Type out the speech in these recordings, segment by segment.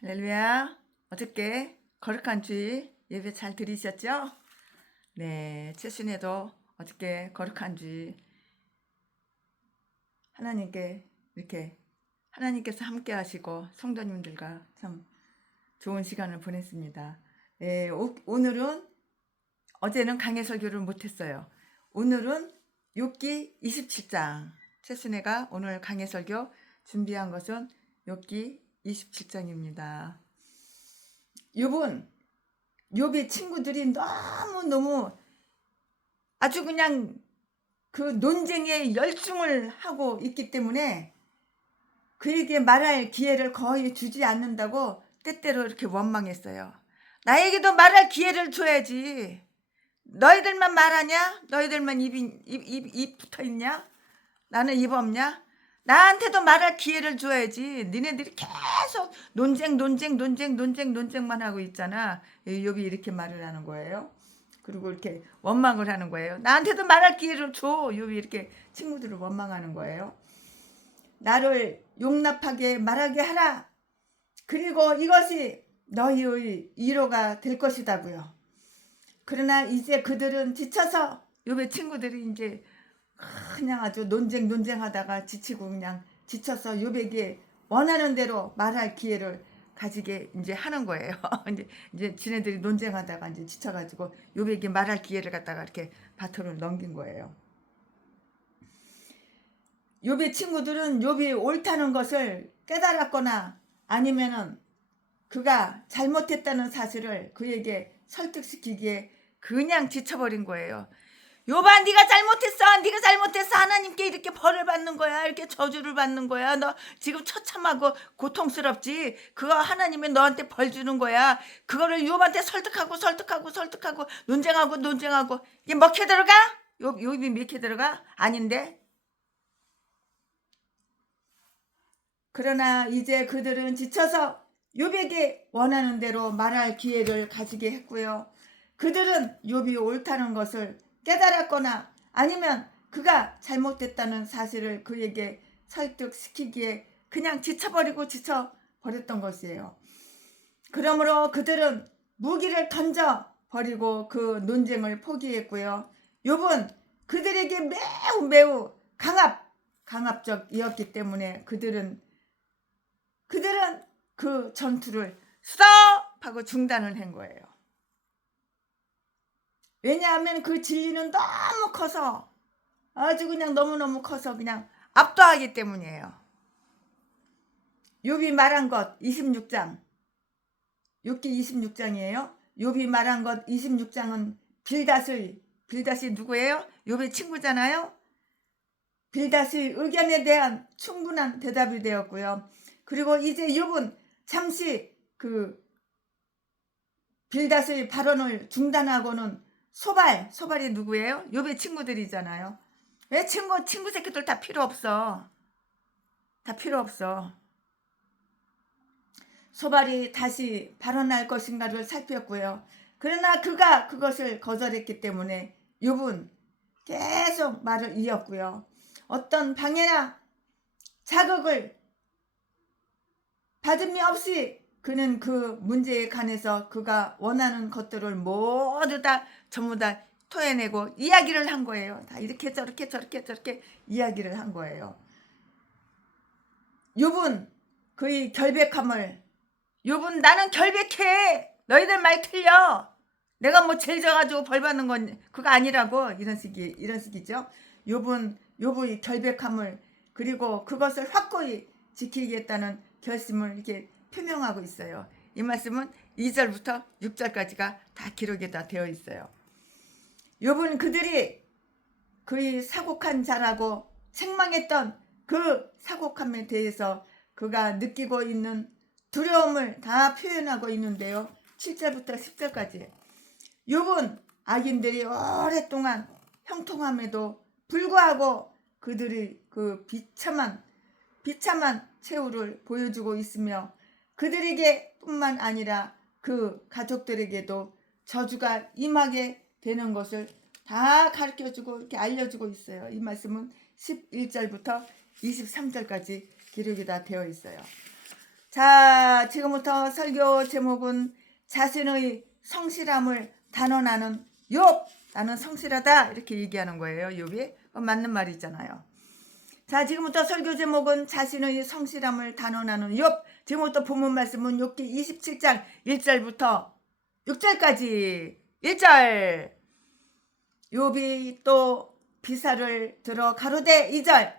할렐루야. 어저께 거룩한 주일 예배 잘 들으셨죠? 네, 최순애도 어저께 거룩한 주일 하나님께 이렇게 하나님께서 함께 하시고 성도님들과 참 좋은 시간을 보냈습니다. 네, 오늘은 어제는 강해 설교를 못했어요. 오늘은 욥기 27장. 최순애가 오늘 강해 설교 준비한 것은 욥기 27장입니다. 욥의 친구들이 너무너무 아주 그냥 그 논쟁에 열중을 하고 있기 때문에 그에게 말할 기회를 거의 주지 않는다고 때때로 이렇게 원망했어요. 나에게도 말할 기회를 줘야지. 너희들만 말하냐? 너희들만 입 붙어있냐? 나는 입 없냐? 나한테도 말할 기회를 줘야지. 니네들이 계속 논쟁만 하고 있잖아. 욥이 이렇게 말을 하는 거예요. 그리고 이렇게 원망을 하는 거예요. 나한테도 말할 기회를 줘. 욥이 이렇게 친구들을 원망하는 거예요. 나를 용납하게 말하게 하라. 그리고 이것이 너희의 위로가 될 것이다고요. 그러나 이제 그들은 지쳐서 욥의 친구들이 이제 그냥 아주 논쟁하다가 지치고 그냥 지쳐서 욥에게 원하는 대로 말할 기회를 가지게 이제 하는 거예요. 이제 지네들이 논쟁하다가 이제 지쳐가지고 욥에게 말할 기회를 갖다가 이렇게 바토를 넘긴 거예요. 욥의 친구들은 욥이 옳다는 것을 깨달았거나 아니면은 그가 잘못했다는 사실을 그에게 설득시키기에 그냥 지쳐버린 거예요. 욥아, 네가 잘못했어. 하나님께 이렇게 벌을 받는 거야. 이렇게 저주를 받는 거야. 너 지금 처참하고 고통스럽지. 그거 하나님이 너한테 벌 주는 거야. 그거를 욥한테 설득하고 논쟁하고 이게 먹혀 들어가? 욥이 먹혀 들어가? 아닌데. 그러나 이제 그들은 지쳐서 욥에게 원하는 대로 말할 기회를 가지게 했고요. 그들은 욥이 옳다는 것을 깨달았거나 아니면 그가 잘못됐다는 사실을 그에게 설득시키기에 그냥 지쳐버렸던 것이에요. 그러므로 그들은 무기를 던져버리고 그 논쟁을 포기했고요. 욥은 그들에게 매우 강압적이었기 때문에 그들은 그 전투를 스톱하고 중단을 한 거예요. 왜냐하면 그 진리는 너무 커서 아주 그냥 너무너무 커서 그냥 압도하기 때문이에요. 욥이 말한 것 26장 욥기 26장이에요. 욥이 말한 것 26장은 빌닷이 누구예요? 욥의 친구잖아요. 빌닷의 의견에 대한 충분한 대답이 되었고요. 그리고 이제 욥은 잠시 그 빌닷의 발언을 중단하고는 소발이 누구예요? 욥의 친구들이잖아요. 왜 친구 새끼들 다 필요 없어. 소발이 다시 발언할 것인가를 살폈고요. 그러나 그가 그것을 거절했기 때문에 욥은 계속 말을 이었고요. 어떤 방해나 자극을 받음이 없이 그는 그 문제에 관해서 그가 원하는 것들을 모두 다 전부 다 토해내고 이야기를 한 거예요. 다 이렇게 저렇게 이야기를 한 거예요. 욥은 그의 결백함을 욥은 나는 결백해. 너희들 말 틀려. 내가 뭐 죄 져가지고 벌 받는 건 그거 아니라고 이런 식이죠. 욥의 결백함을 그리고 그것을 확고히 지키겠다는 결심을 이렇게 표명하고 있어요. 이 말씀은 2절부터 6절까지가 다 기록이 다 되어 있어요. 욥은 그들이 그의 사곡한 자라고 책망했던 그 사곡함에 대해서 그가 느끼고 있는 두려움을 다 표현하고 있는데요. 7절부터 10절까지 욥은 악인들이 오랫동안 형통함에도 불구하고 그들의 그 비참한 최후를 보여주고 있으며 그들에게 뿐만 아니라 그 가족들에게도 저주가 임하게 되는 것을 다 가르쳐주고 이렇게 알려주고 있어요. 이 말씀은 11절부터 23절까지 기록이 다 되어 있어요. 자, 지금부터 설교 제목은 자신의 성실함을 단언하는 욥. 나는 성실하다 이렇게 얘기하는 거예요. 욥이 맞는 말이잖아요. 자, 지금부터 설교 제목은 자신의 성실함을 단언하는 욥. 지금부터 본문 말씀은 욥기 27장 1절부터 6절까지. 1절. 욥이 또 비사를 들어 가로되 2절.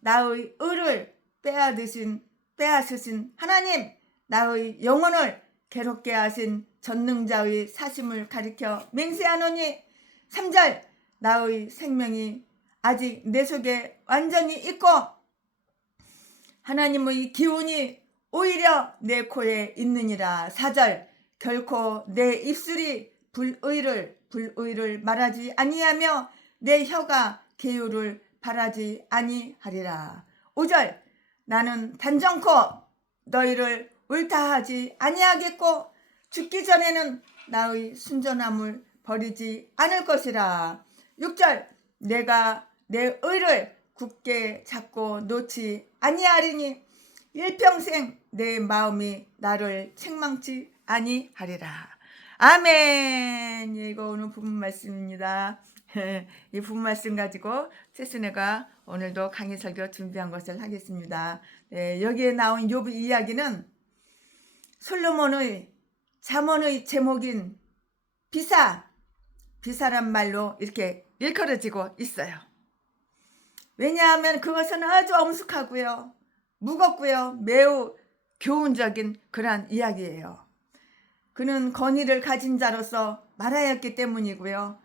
나의 의를 빼앗으신 하나님, 나의 영혼을 괴롭게 하신 전능자의 사심을 가리켜 맹세하노니. 3절. 나의 생명이 아직 내 속에 완전히 있고 하나님의 기운이 오히려 내 코에 있느니라. 4절. 결코 내 입술이 불의를 말하지 아니하며 내 혀가 계율을 바라지 아니하리라. 5절. 나는 단정코 너희를 옳다하지 아니하겠고 죽기 전에는 나의 순전함을 버리지 않을 것이라. 6절. 내가 내 의를 굳게 잡고 놓지 아니하리니 일평생 내 마음이 나를 책망치 아니하리라. 아멘. 이거 오늘 부분 말씀입니다. 이 부분 말씀 가지고 최순애가 오늘도 강의 설교 준비한 것을 하겠습니다. 네, 여기에 나온 욥의 이야기는 솔로몬의 잠언의 제목인 비사란 말로 이렇게 일컬어지고 있어요. 왜냐하면 그것은 아주 엄숙하고요, 무겁고요, 매우 교훈적인 그러한 이야기예요. 그는 권위를 가진 자로서 말하였기 때문이고요.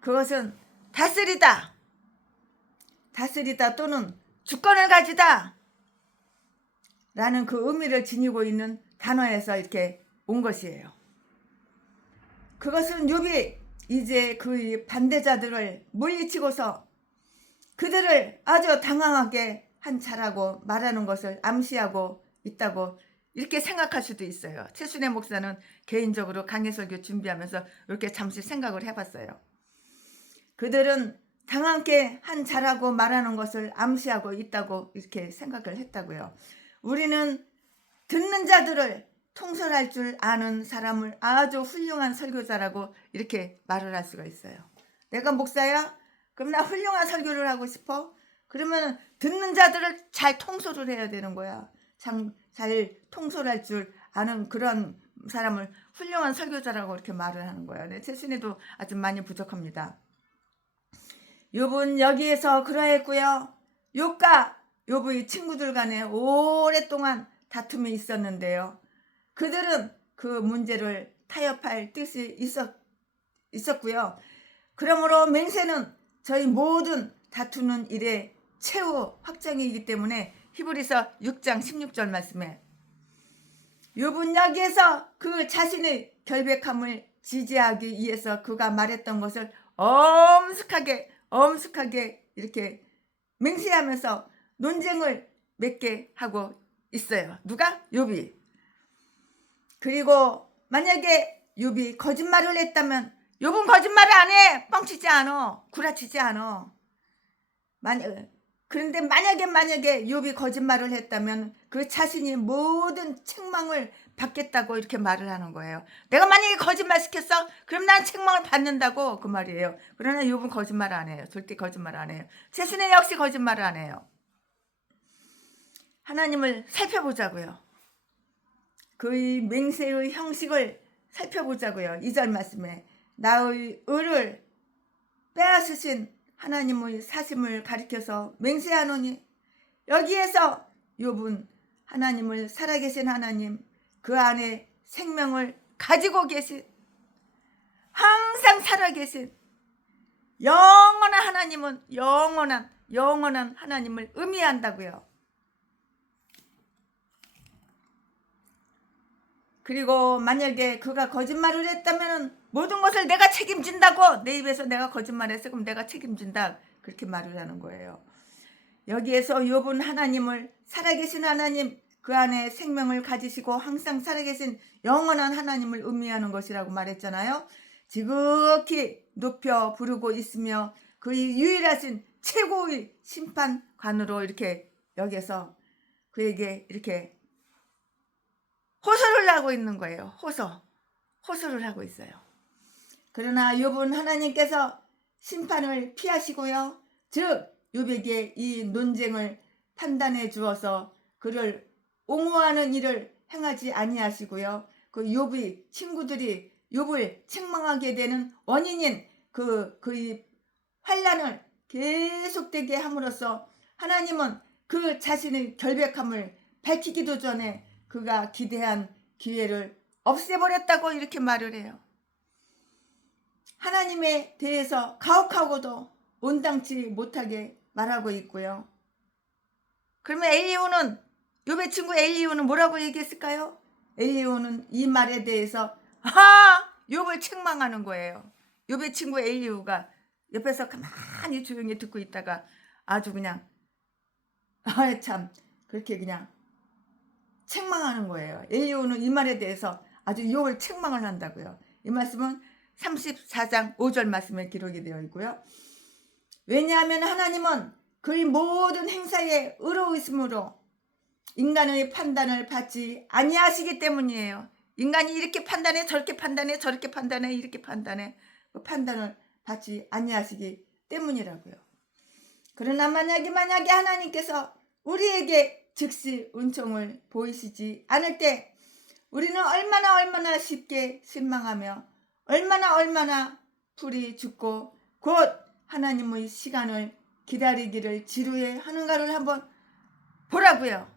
그것은 다스리다 또는 주권을 가지다 라는 그 의미를 지니고 있는 단어에서 이렇게 온 것이에요. 그것은 욥이 이제 그 반대자들을 물리치고서 그들을 아주 당황하게 한 차라고 말하는 것을 암시하고 있다고 이렇게 생각할 수도 있어요. 최순애 목사는 개인적으로 강의 설교 준비하면서 이렇게 잠시 생각을 해봤어요. 그들은 당황케 한 자라고 말하는 것을 암시하고 있다고 이렇게 생각을 했다고요. 우리는 듣는 자들을 통솔할 줄 아는 사람을 아주 훌륭한 설교자라고 이렇게 말을 할 수가 있어요. 내가 목사야? 그럼 나 훌륭한 설교를 하고 싶어? 그러면 듣는 자들을 잘 통솔을 해야 되는 거야. 참 잘 통솔할 줄 아는 그런 사람을 훌륭한 설교자라고 이렇게 말을 하는 거예요. 네, 최순애도 아주 많이 부족합니다. 욥은 여기에서 그러했고요. 욥과 욥의 친구들 간에 오랫동안 다툼이 있었는데요. 그들은 그 문제를 타협할 뜻이 있었고요. 그러므로 맹세는 저희 모든 다투는 일의 최후 확정이기 때문에 히브리서 6장 16절 말씀에 욥은 여기에서 그 자신의 결백함을 지지하기 위해서 그가 말했던 것을 엄숙하게 이렇게 맹세하면서 논쟁을 맺게 하고 있어요. 누가? 욥이. 그리고 만약에 욥이 거짓말을 했다면 욥은 거짓말을 안 해. 뻥치지 않아. 구라치지 않아. 그런데 만약에 욥이 거짓말을 했다면 그 자신이 모든 책망을 받겠다고 이렇게 말을 하는 거예요. 내가 만약에 거짓말 시켰어? 그럼 난 책망을 받는다고 그 말이에요. 그러나 욥은 거짓말 안 해요. 절대 거짓말 안 해요. 최순애 역시 거짓말을 안 해요. 하나님을 살펴보자고요. 그의 맹세의 형식을 살펴보자고요. 2절 말씀에 나의 의를 빼앗으신 하나님의 사심을 가리켜서 맹세하노니. 여기에서 욥은 하나님을 살아계신 하나님, 그 안에 생명을 가지고 계신, 항상 살아계신 영원한 하나님은 영원한 하나님을 의미한다고요. 그리고 만약에 그가 거짓말을 했다면 모든 것을 내가 책임진다고, 내 입에서 내가 거짓말했어 그럼 내가 책임진다, 그렇게 말을 하는 거예요. 여기에서 욥은 하나님을, 살아계신 하나님, 그 안에 생명을 가지시고 항상 살아계신 영원한 하나님을 의미하는 것이라고 말했잖아요. 지극히 높여 부르고 있으며 그의 유일하신 최고의 심판관으로 이렇게 여기서 그에게 이렇게 호소를 하고 있는 거예요. 호소를 하고 있어요. 그러나 욥은 하나님께서 심판을 피하시고요. 즉 욥에게 이 논쟁을 판단해 주어서 그를 옹호하는 일을 행하지 아니하시고요. 그 욥의 친구들이 욥을 책망하게 되는 원인인 그 환난을 계속되게 함으로써 하나님은 그 자신의 결백함을 밝히기도 전에 그가 기대한 기회를 없애버렸다고 이렇게 말을 해요. 하나님에 대해서 가혹하고도 온당치 못하게 말하고 있고요. 그러면 엘리후는, 욥의 친구 엘리후는 뭐라고 얘기했을까요? 엘리후는 이 말에 대해서 욥을 책망하는 거예요. 욥의 친구 엘리후가 옆에서 가만히 조용히 듣고 있다가 아주 그냥 참 그렇게 그냥 책망하는 거예요. 엘리후는 이 말에 대해서 아주 욥을 책망을 한다고요. 이 말씀은 34장 5절 말씀에 기록이 되어 있고요. 왜냐하면 하나님은 그의 모든 행사에 의로우심으로 인간의 판단을 받지 아니하시기 때문이에요. 인간이 이렇게 판단해, 저렇게 판단해, 저렇게 판단해, 이렇게 판단해, 그 판단을 받지 아니하시기 때문이라고요. 그러나 만약에 하나님께서 우리에게 즉시 은총을 보이시지 않을 때 우리는 얼마나 쉽게 실망하며 얼마나 불이 죽고 곧 하나님의 시간을 기다리기를 지루해 하는가를 한번 보라고요.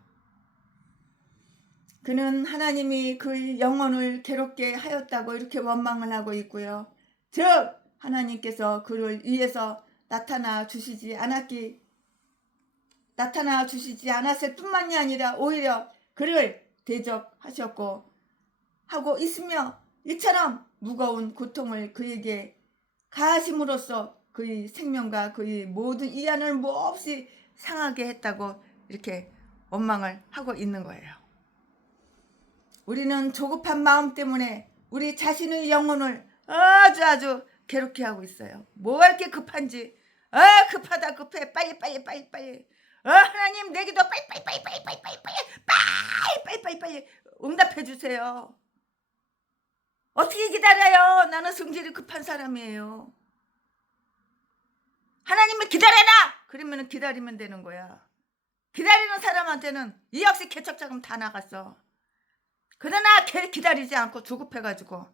그는 하나님이 그의 영혼을 괴롭게 하였다고 이렇게 원망을 하고 있고요. 즉 하나님께서 그를 위해서 나타나 주시지 않았을 뿐만이 아니라 오히려 그를 대적하셨고 하고 있으며 이처럼 무거운 고통을 그에게 가하심으로써 그의 생명과 그의 모든 이안을 몹시 상하게 했다고 이렇게 원망을 하고 있는 거예요. 우리는 조급한 마음 때문에 우리 자신의 영혼을 아주 괴롭게 하고 있어요. 뭐가 이렇게 급한지. 급하다 급해. 빨리. 하나님 내 기도 빨리 응답해 주세요. 어떻게 기다려요? 나는 성질이 급한 사람이에요. 하나님을 기다려라! 그러면 기다리면 되는 거야. 기다리는 사람한테는 이 역시 개척자금 다 나갔어. 그러나 기다리지 않고 조급해가지고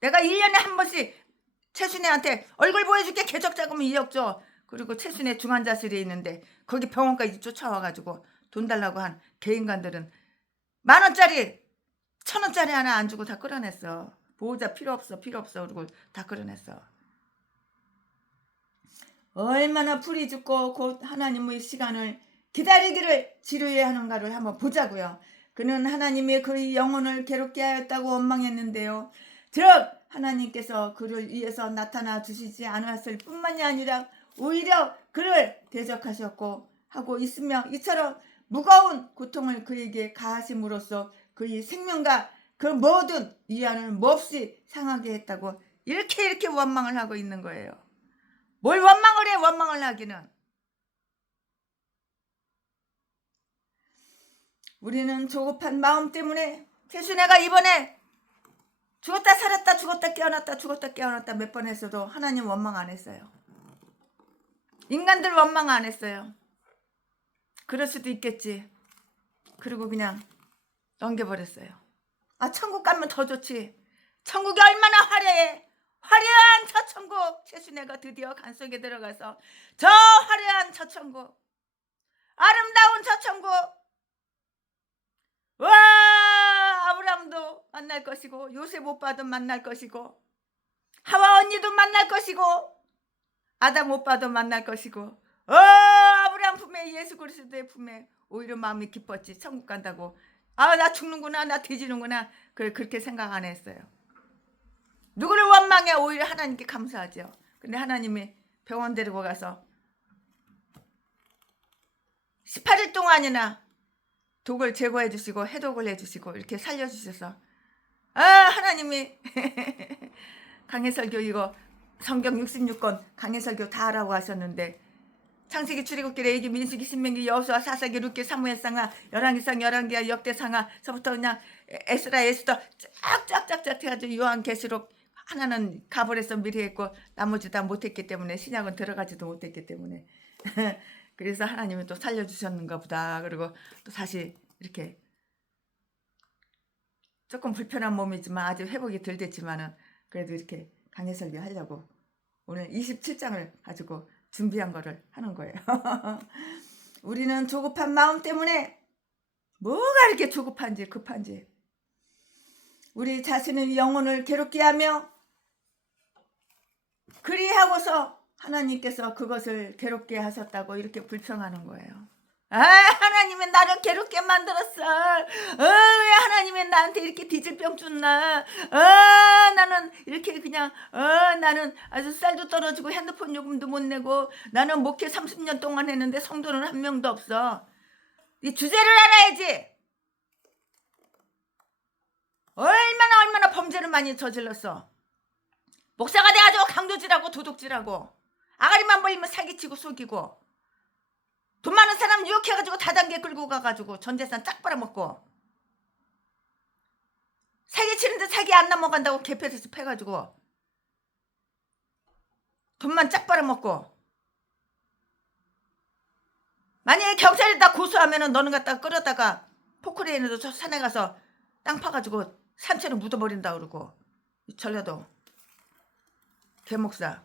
내가 1년에 한 번씩 최순애한테 얼굴 보여줄게 개척자금 2억 줘. 그리고 최순애 중환자실에 있는데 거기 병원까지 쫓아와가지고 돈 달라고 한 개인간들은 10,000원짜리 1,000원짜리 하나 안 주고 다 끌어냈어. 보호자 필요 없어 그리고 다 끌어냈어. 얼마나 불이 죽고 곧 하나님의 시간을 기다리기를 지루해 하는가를 한번 보자고요. 그는 하나님의 그의 영혼을 괴롭게 하였다고 원망했는데요. 즉 하나님께서 그를 위해서 나타나 주시지 않았을 뿐만이 아니라 오히려 그를 대적하셨고 하고 있으며 이처럼 무거운 고통을 그에게 가하심으로써 그의 생명과 그 모든 위안을 몹시 상하게 했다고 이렇게 원망을 하고 있는 거예요. 뭘 원망을 해? 원망을 하기는. 우리는 조급한 마음 때문에 최순애가 이번에 죽었다 살았다 죽었다 깨어났다 몇 번 했어도 하나님 원망 안 했어요. 인간들 원망 안 했어요. 그럴 수도 있겠지. 그리고 그냥 넘겨버렸어요. 천국 가면 더 좋지. 천국이 얼마나 화려해. 화려한 저 천국. 최순애가 드디어 간속에 들어가서 저 화려한 저 천국, 아름다운 저 천국, 와 아브라함도 만날 것이고 요셉 오빠도 만날 것이고 하와 언니도 만날 것이고 아담 오빠도 만날 것이고 아브라함 품에 예수 그리스도의 품에 오히려 마음이 기뻤지. 천국 간다고 나 죽는구나 나 뒤지는구나 그렇게 생각 안 했어요. 누구를 원망해? 오히려 하나님께 감사하죠. 근데 하나님이 병원 데리고 가서 18일 동안이나 독을 제거해 주시고 해독을 해 주시고 이렇게 살려주셔서 하나님이 강해설교 이거 성경 66권 강해설교 다 하라고 하셨는데 창세기, 출애굽기, 레위기, 민수기, 신명기, 여호수아, 사사기, 룻기, 사무엘상하, 열왕기상, 열왕기하, 역대상하서부터 그냥 에스라, 에스더 쫙쫙쫙쫙 해가지고 요한계시록 하나는 가볼에서 미리 했고 나머지 다 못했기 때문에 신약은 들어가지도 못했기 때문에 그래서 하나님이 또 살려주셨는가 보다. 그리고 또 다시 이렇게 조금 불편한 몸이지만 아직 회복이 덜 됐지만은 그래도 이렇게 강해 설교하려고 오늘 27장을 가지고 준비한 거를 하는 거예요. 우리는 조급한 마음 때문에 뭐가 이렇게 조급한지 급한지 우리 자신의 영혼을 괴롭게 하며 그리하고서 하나님께서 그것을 괴롭게 하셨다고 이렇게 불평하는 거예요. 아, 하나님이 나를 괴롭게 만들었어. 왜 하나님이 나한테 이렇게 뒤질병 줬나. 나는 이렇게 그냥 나는 아주 쌀도 떨어지고 핸드폰 요금도 못 내고 나는 목회 30년 동안 했는데 성도는 한 명도 없어. 이 주제를 알아야지. 얼마나 범죄를 많이 저질렀어. 목사가 돼가지고 강도질하고 도둑질하고 아가리만 벌리면 사기치고 속이고 돈 많은 사람 유혹해가지고 다단계 끌고 가가지고 전재산 쫙 빨아먹고 사기치는데 사기 안 넘어간다고 개패에서 패가지고 돈만 쫙 빨아먹고 만약에 경찰이 다 고소하면은 너는 갖다가 끌었다가 포크레인으로 저 산에 가서 땅 파가지고 산채로 묻어버린다 그러고 전라도 개목사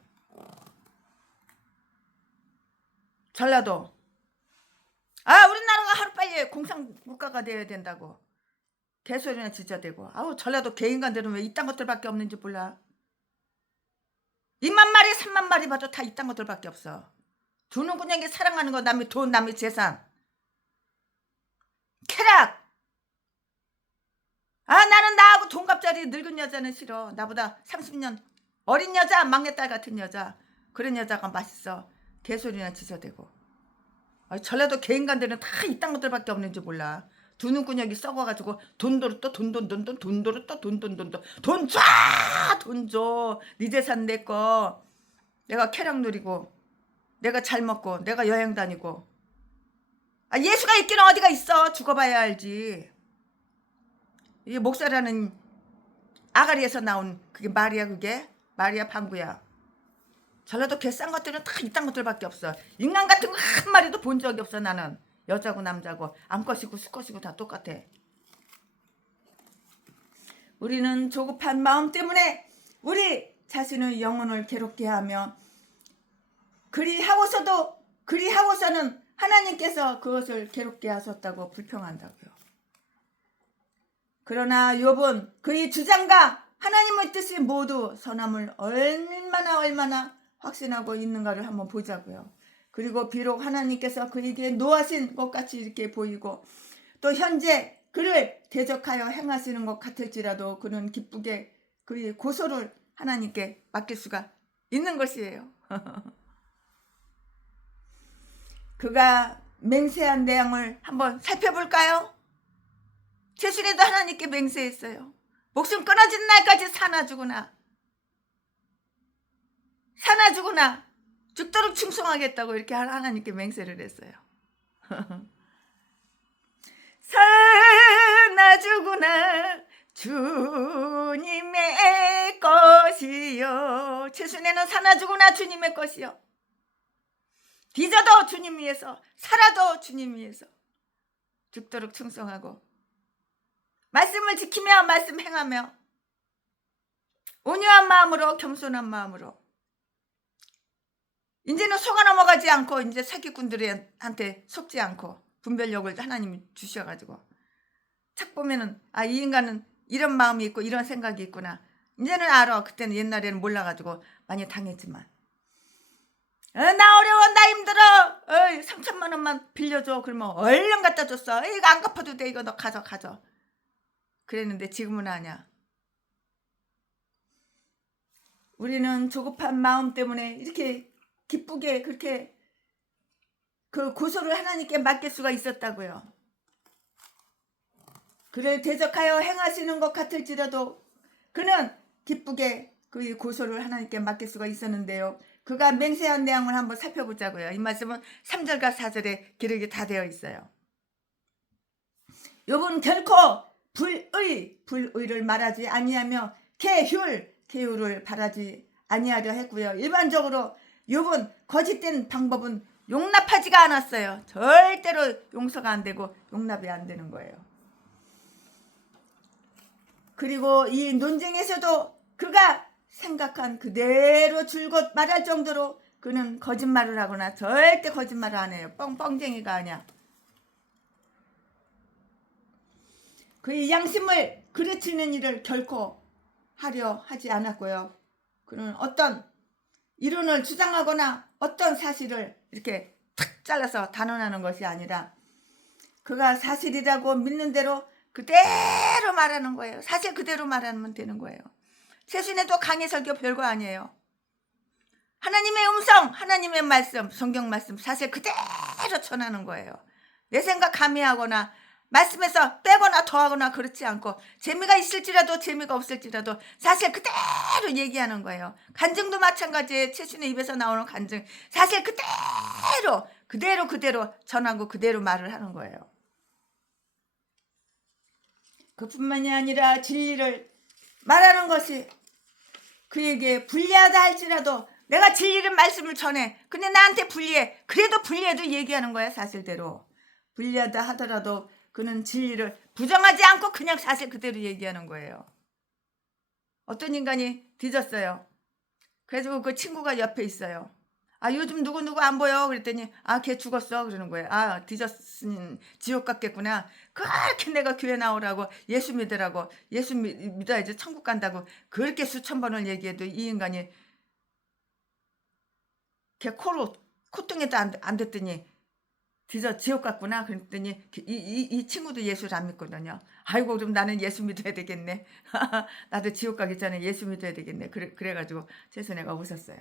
전라도 우리나라가 하루빨리 공산국가가 돼야 된다고 개소리나 지저대고 전라도 개인간들은 왜 이딴 것들밖에 없는지 몰라. 2만 마리 3만 마리 봐도 다 이딴 것들밖에 없어. 두는 그냥 사랑하는 거 남의 돈 남의 재산 쾌락. 나는 나하고 동갑자리 늙은 여자는 싫어. 나보다 30년 어린 여자 막내딸 같은 여자 그런 여자가 맛있어. 개소리나 지저대고 전라도 개인간들은 다 이딴 것들밖에 없는지 몰라. 두 눈구녕이 썩어가지고 돈도로 또 돈도로 또 돈 줘. 네 재산 내 거. 내가 쾌락 누리고 내가 잘 먹고 내가 여행 다니고 예수가 있기는 어디가 있어. 죽어봐야 알지. 이 목사라는 아가리에서 나온 그게 말이야. 그게 말이야 방구야. 전라도 개싼 것들은 다 이딴 것들밖에 없어. 인간 같은 거 한 마리도 본 적이 없어. 나는 여자고 남자고 암컷이고 수컷이고 다 똑같아. 우리는 조급한 마음 때문에 우리 자신의 영혼을 괴롭게 하며 그리하고서는 하나님께서 그것을 괴롭게 하셨다고 불평한다고요. 그러나 욥은 그의 주장과 하나님의 뜻이 모두 선함을 얼마나 확신하고 있는가를 한번 보자고요. 그리고 비록 하나님께서 그에게 노하신 것 같이 이렇게 보이고 또 현재 그를 대적하여 행하시는 것 같을지라도 그는 기쁘게 그의 고소를 하나님께 맡길 수가 있는 것이에요. 그가 맹세한 내용을 한번 살펴볼까요? 최순애도 하나님께 맹세했어요. 목숨 끊어진 날까지 사나 죽으나 죽도록 충성하겠다고 이렇게 하나님께 맹세를 했어요. 사나 죽으나 주님의 것이요. 최순애는 사나 죽으나 주님의 것이요. 뒤져도 주님 위해서 살아도 주님 위해서 죽도록 충성하고 말씀을 지키며 말씀 행하며 온유한 마음으로 겸손한 마음으로 이제는 속아 넘어가지 않고 이제 사기꾼들한테 속지 않고 분별력을 하나님이 주셔가지고 착 보면은 이 인간은 이런 마음이 있고 이런 생각이 있구나. 이제는 알아. 그때는 옛날에는 몰라가지고 많이 당했지만 나 어려워 나 힘들어 3천만 원만 빌려줘. 그러면 얼른 갖다 줬어. 이거 안 갚아도 돼. 이거 너 가져 그랬는데 지금은 아니야. 우리는 조급한 마음 때문에 이렇게 기쁘게 그렇게 그 고소를 하나님께 맡길 수가 있었다고요. 그를 대적하여 행하시는 것 같을지라도 그는 기쁘게 그 고소를 하나님께 맡길 수가 있었는데요. 그가 맹세한 내용을 한번 살펴보자고요. 이 말씀은 3절과 4절에 기록이 다 되어 있어요. 욥은 결코 불의를 말하지 아니하며 계율을 바라지 아니하려 했고요. 일반적으로 욥은 거짓된 방법은 용납하지가 않았어요. 절대로 용서가 안 되고 용납이 안 되는 거예요. 그리고 이 논쟁에서도 그가 생각한 그대로 줄곧 말할 정도로 그는 거짓말을 하거나 절대 거짓말을 안 해요. 뻥뻥쟁이가 아니야. 그의 양심을 그르치는 일을 결코 하려 하지 않았고요. 그는 어떤 이론을 주장하거나 어떤 사실을 이렇게 탁 잘라서 단언하는 것이 아니라 그가 사실이라고 믿는 대로 그대로 말하는 거예요. 사실 그대로 말하면 되는 거예요. 최순애도 강의 설교 별거 아니에요. 하나님의 음성, 하나님의 말씀, 성경 말씀 사실 그대로 전하는 거예요. 내 생각 가미하거나 말씀에서 빼거나 더하거나 그렇지 않고 재미가 있을지라도 재미가 없을지라도 사실 그대로 얘기하는 거예요. 간증도 마찬가지예요. 최순애 입에서 나오는 간증 사실 그대로 전하고 그대로 말을 하는 거예요. 그뿐만이 아니라 진리를 말하는 것이 그에게 불리하다 할지라도 내가 진리를 말씀을 전해. 근데 나한테 불리해. 그래도 불리해도 얘기하는 거야. 사실대로. 불리하다 하더라도 그는 진리를 부정하지 않고 그냥 사실 그대로 얘기하는 거예요. 어떤 인간이 뒤졌어요. 그래서 그 친구가 옆에 있어요. 아 요즘 누구 안 보여? 그랬더니 아 걔 죽었어 그러는 거예요. 아 뒤졌으니 지옥 갔겠구나. 그렇게 내가 교회 나오라고 예수 믿으라고 예수 믿어야지 천국 간다고 그렇게 수천 번을 얘기해도 이 인간이 걔 콧등에도 안 됐더니 뒤져 지옥 갔구나. 그랬더니 이 친구도 예수를 안 믿거든요. 아이고 그럼 나는 예수 믿어야 되겠네. 나도 지옥 가기 전에 예수 믿어야 되겠네. 그래가지고 최순애가 웃었어요.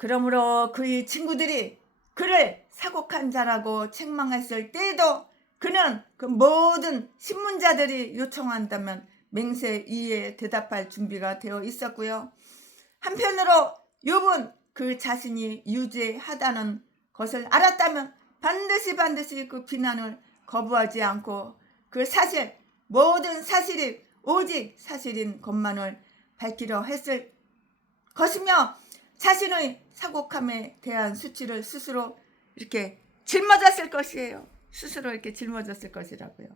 그러므로 그의 친구들이 그를 사곡한 자라고 책망했을 때에도 그는 그 모든 신문자들이 요청한다면 맹세 이에 대답할 준비가 되어 있었고요. 한편으로 욥은 그 자신이 유죄하다는 것을 알았다면 반드시 그 비난을 거부하지 않고 그 사실 모든 사실이 오직 사실인 것만을 밝히려 했을 것이며 자신의 사곡함에 대한 수치를 스스로 이렇게 짊어졌을 것이에요. 스스로 이렇게 짊어졌을 것이라고요.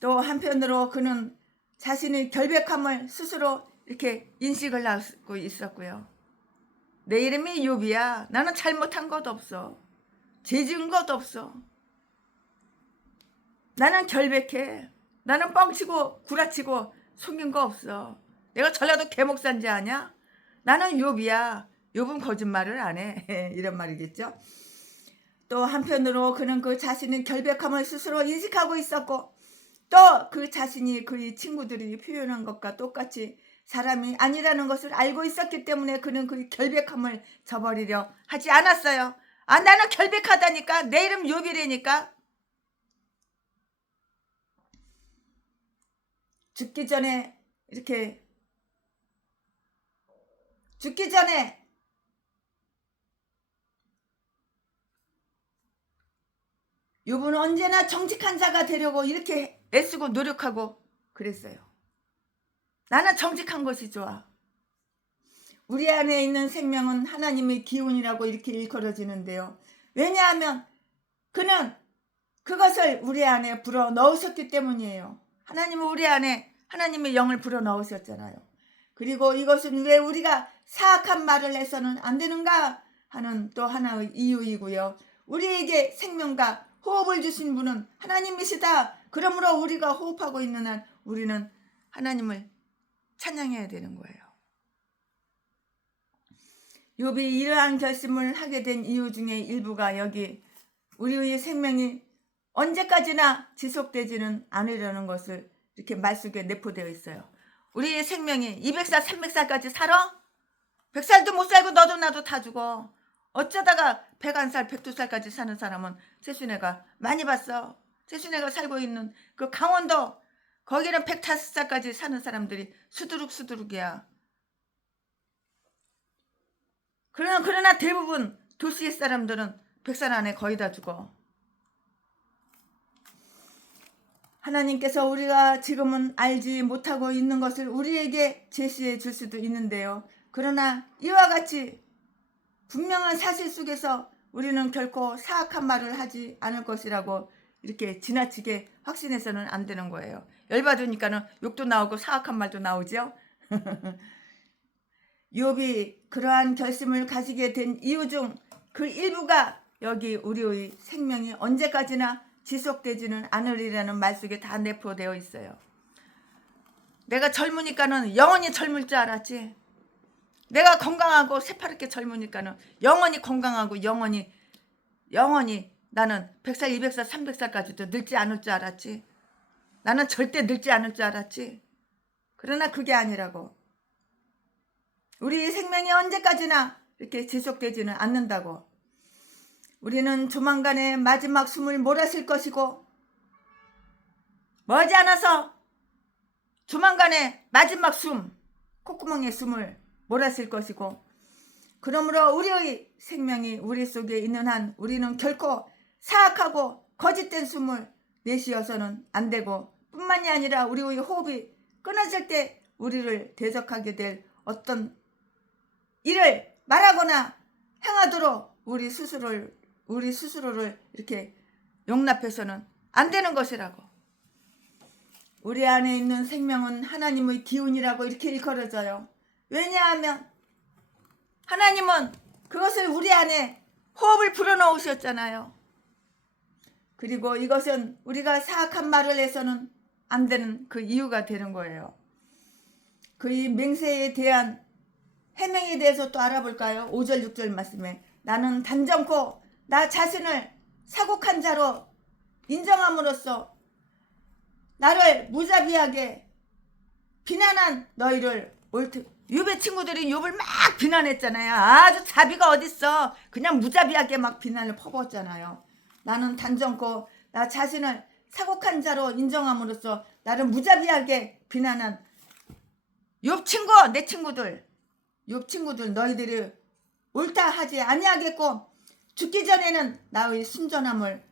또 한편으로 그는 자신의 결백함을 스스로 이렇게 인식을 하고 있었고요. 내 이름이 욥이야. 나는 잘못한 것 없어. 죄 지은 것 없어. 나는 결백해. 나는 뻥치고 구라치고 속인 거 없어. 내가 전라도 개목산지 아냐? 나는 욥이야. 욥은 거짓말을 안 해. 이런 말이겠죠. 또 한편으로 그는 그 자신의 결백함을 스스로 인식하고 있었고 또 그 자신이 그의 친구들이 표현한 것과 똑같이 사람이 아니라는 것을 알고 있었기 때문에 그는 그 결백함을 저버리려 하지 않았어요. 아 나는 결백하다니까. 내 이름 욥이라니까. 죽기 전에 욥은 언제나 정직한 자가 되려고 이렇게 애쓰고 노력하고 그랬어요. 나는 정직한 것이 좋아. 우리 안에 있는 생명은 하나님의 기운이라고 이렇게 일컬어지는데요. 왜냐하면 그는 그것을 우리 안에 불어 넣으셨기 때문이에요. 하나님은 우리 안에 하나님의 영을 불어 넣으셨잖아요. 그리고 이것은 왜 우리가 사악한 말을 해서는 안 되는가 하는 또 하나의 이유이고요. 우리에게 생명과 호흡을 주신 분은 하나님이시다. 그러므로 우리가 호흡하고 있는 한 우리는 하나님을 찬양해야 되는 거예요. 욥이 이러한 결심을 하게 된 이유 중에 일부가 여기 우리의 생명이 언제까지나 지속되지는 않으려는 것을 이렇게 말 속에 내포되어 있어요. 우리의 생명이 200살, 300살까지 살아? 100살도 못 살고 너도 나도 다 죽어. 어쩌다가 101살, 102살까지 사는 사람은 최순애가 많이 봤어. 최순애가 살고 있는 그 강원도 거기는 105살까지 사는 사람들이 수두룩이야. 그러나 대부분 도시의 사람들은 백살 안에 거의 다 죽어. 하나님께서 우리가 지금은 알지 못하고 있는 것을 우리에게 제시해 줄 수도 있는데요. 그러나 이와 같이 분명한 사실 속에서 우리는 결코 사악한 말을 하지 않을 것이라고 이렇게 지나치게 확신해서는 안 되는 거예요. 열받으니까는 욕도 나오고 사악한 말도 나오죠. 욥이 그러한 결심을 가지게 된 이유 중 그 일부가 여기 우리의 생명이 언제까지나 지속되지는 않으리라는 말 속에 다 내포되어 있어요. 내가 젊으니까는 영원히 젊을 줄 알았지. 내가 건강하고 새파랗게 젊으니까는 영원히 건강하고 영원히 나는 100살, 200살, 300살까지도 늙지 않을 줄 알았지. 나는 절대 늙지 않을 줄 알았지. 그러나 그게 아니라고. 우리 생명이 언제까지나 이렇게 지속되지는 않는다고. 우리는 조만간에 마지막 숨을 몰아쉴 것이고 머지않아서 조만간에 마지막 숨, 콧구멍에 숨을 몰아쉴 것이고 그러므로 우리의 생명이 우리 속에 있는 한 우리는 결코 사악하고 거짓된 숨을 내쉬어서는 안 되고 뿐만이 아니라 우리의 호흡이 끊어질 때 우리를 대적하게 될 어떤 일을 말하거나 행하도록 우리 스스로를 이렇게 용납해서는 안 되는 것이라고. 우리 안에 있는 생명은 하나님의 기운이라고 이렇게 일컬어져요. 왜냐하면 하나님은 그것을 우리 안에 호흡을 불어넣으셨잖아요. 그리고 이것은 우리가 사악한 말을 해서는 안 되는 그 이유가 되는 거예요. 그의 맹세에 대한 해명에 대해서 또 알아볼까요? 5절 6절 말씀에 나는 단정코 나 자신을 사곡한 자로 인정함으로써 나를 무자비하게 비난한 너희를 욥의 친구들이 욥을 막 비난했잖아요. 아주 자비가 어딨어. 그냥 무자비하게 막 비난을 퍼부었잖아요. 나는 단정코 나 자신을 사곡한 자로 인정함으로써 나를 무자비하게 비난한 욥 친구, 내 친구들, 욥 친구들 너희들이 옳다 하지 아니하겠고 죽기 전에는 나의 순전함을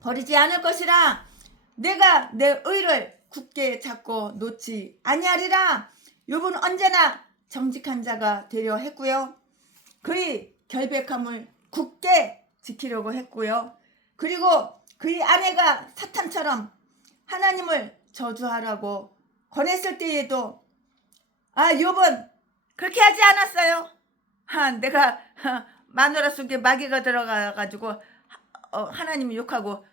버리지 않을 것이라. 내가 내 의를 굳게 잡고 놓지 아니하리라. 욥은 언제나 정직한 자가 되려 했고요. 그의 결백함을 굳게 지키려고 했고요. 그리고 그의 아내가 사탄처럼 하나님을 저주하라고 권했을 때에도 욥은 그렇게 하지 않았어요. 내가 마누라 속에 마귀가 들어가가지고 하나님을 욕하고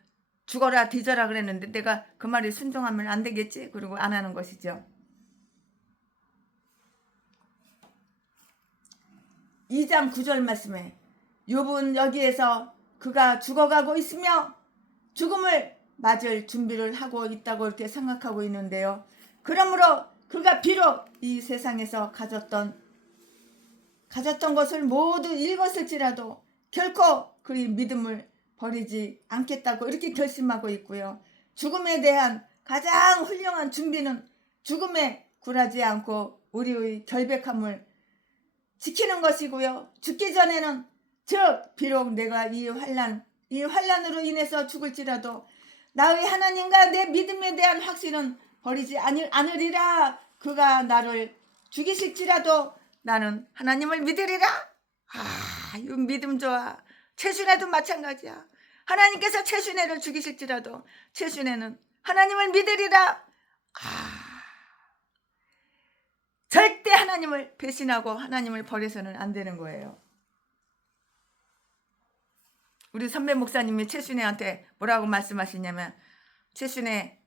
죽어라 뒤져라 그랬는데 내가 그 말에 순종하면 안 되겠지. 그리고 안 하는 것이죠. 2장 9절 말씀에 욥은 여기에서 그가 죽어가고 있으며 죽음을 맞을 준비를 하고 있다고 이렇게 생각하고 있는데요. 그러므로 그가 비록 이 세상에서 가졌던 것을 모두 읽었을지라도 결코 그의 믿음을 버리지 않겠다고 이렇게 결심하고 있고요. 죽음에 대한 가장 훌륭한 준비는 죽음에 굴하지 않고 우리의 결백함을 지키는 것이고요. 죽기 전에는 즉 비록 내가 이 환난으로 인해서 죽을지라도 나의 하나님과 내 믿음에 대한 확신은 버리지 않으리라. 그가 나를 죽이실지라도 나는 하나님을 믿으리라. 이 믿음 좋아. 최순애도 마찬가지야. 하나님께서 최순애를 죽이실지라도 최순애는 하나님을 믿으리라. 절대 하나님을 배신하고 하나님을 버려서는 안 되는 거예요. 우리 선배 목사님이 최순애한테 뭐라고 말씀하시냐면 최순애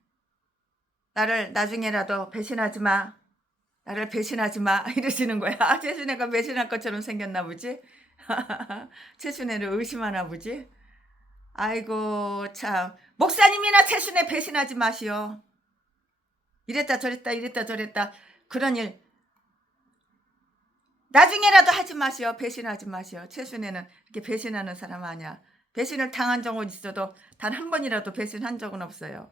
나를 나중에라도 배신하지 마. 나를 배신하지 마 이러시는 거야. 최순애가 배신할 것처럼 생겼나 보지. 최순애를 의심하나 보지. 아이고 참. 목사님이나 최순애 배신하지 마시오. 이랬다 저랬다 그런 일 나중에라도 하지 마시오. 배신하지 마시오. 최순애는 이렇게 배신하는 사람 아니야. 배신을 당한 적은 있어도 단 한 번이라도 배신한 적은 없어요.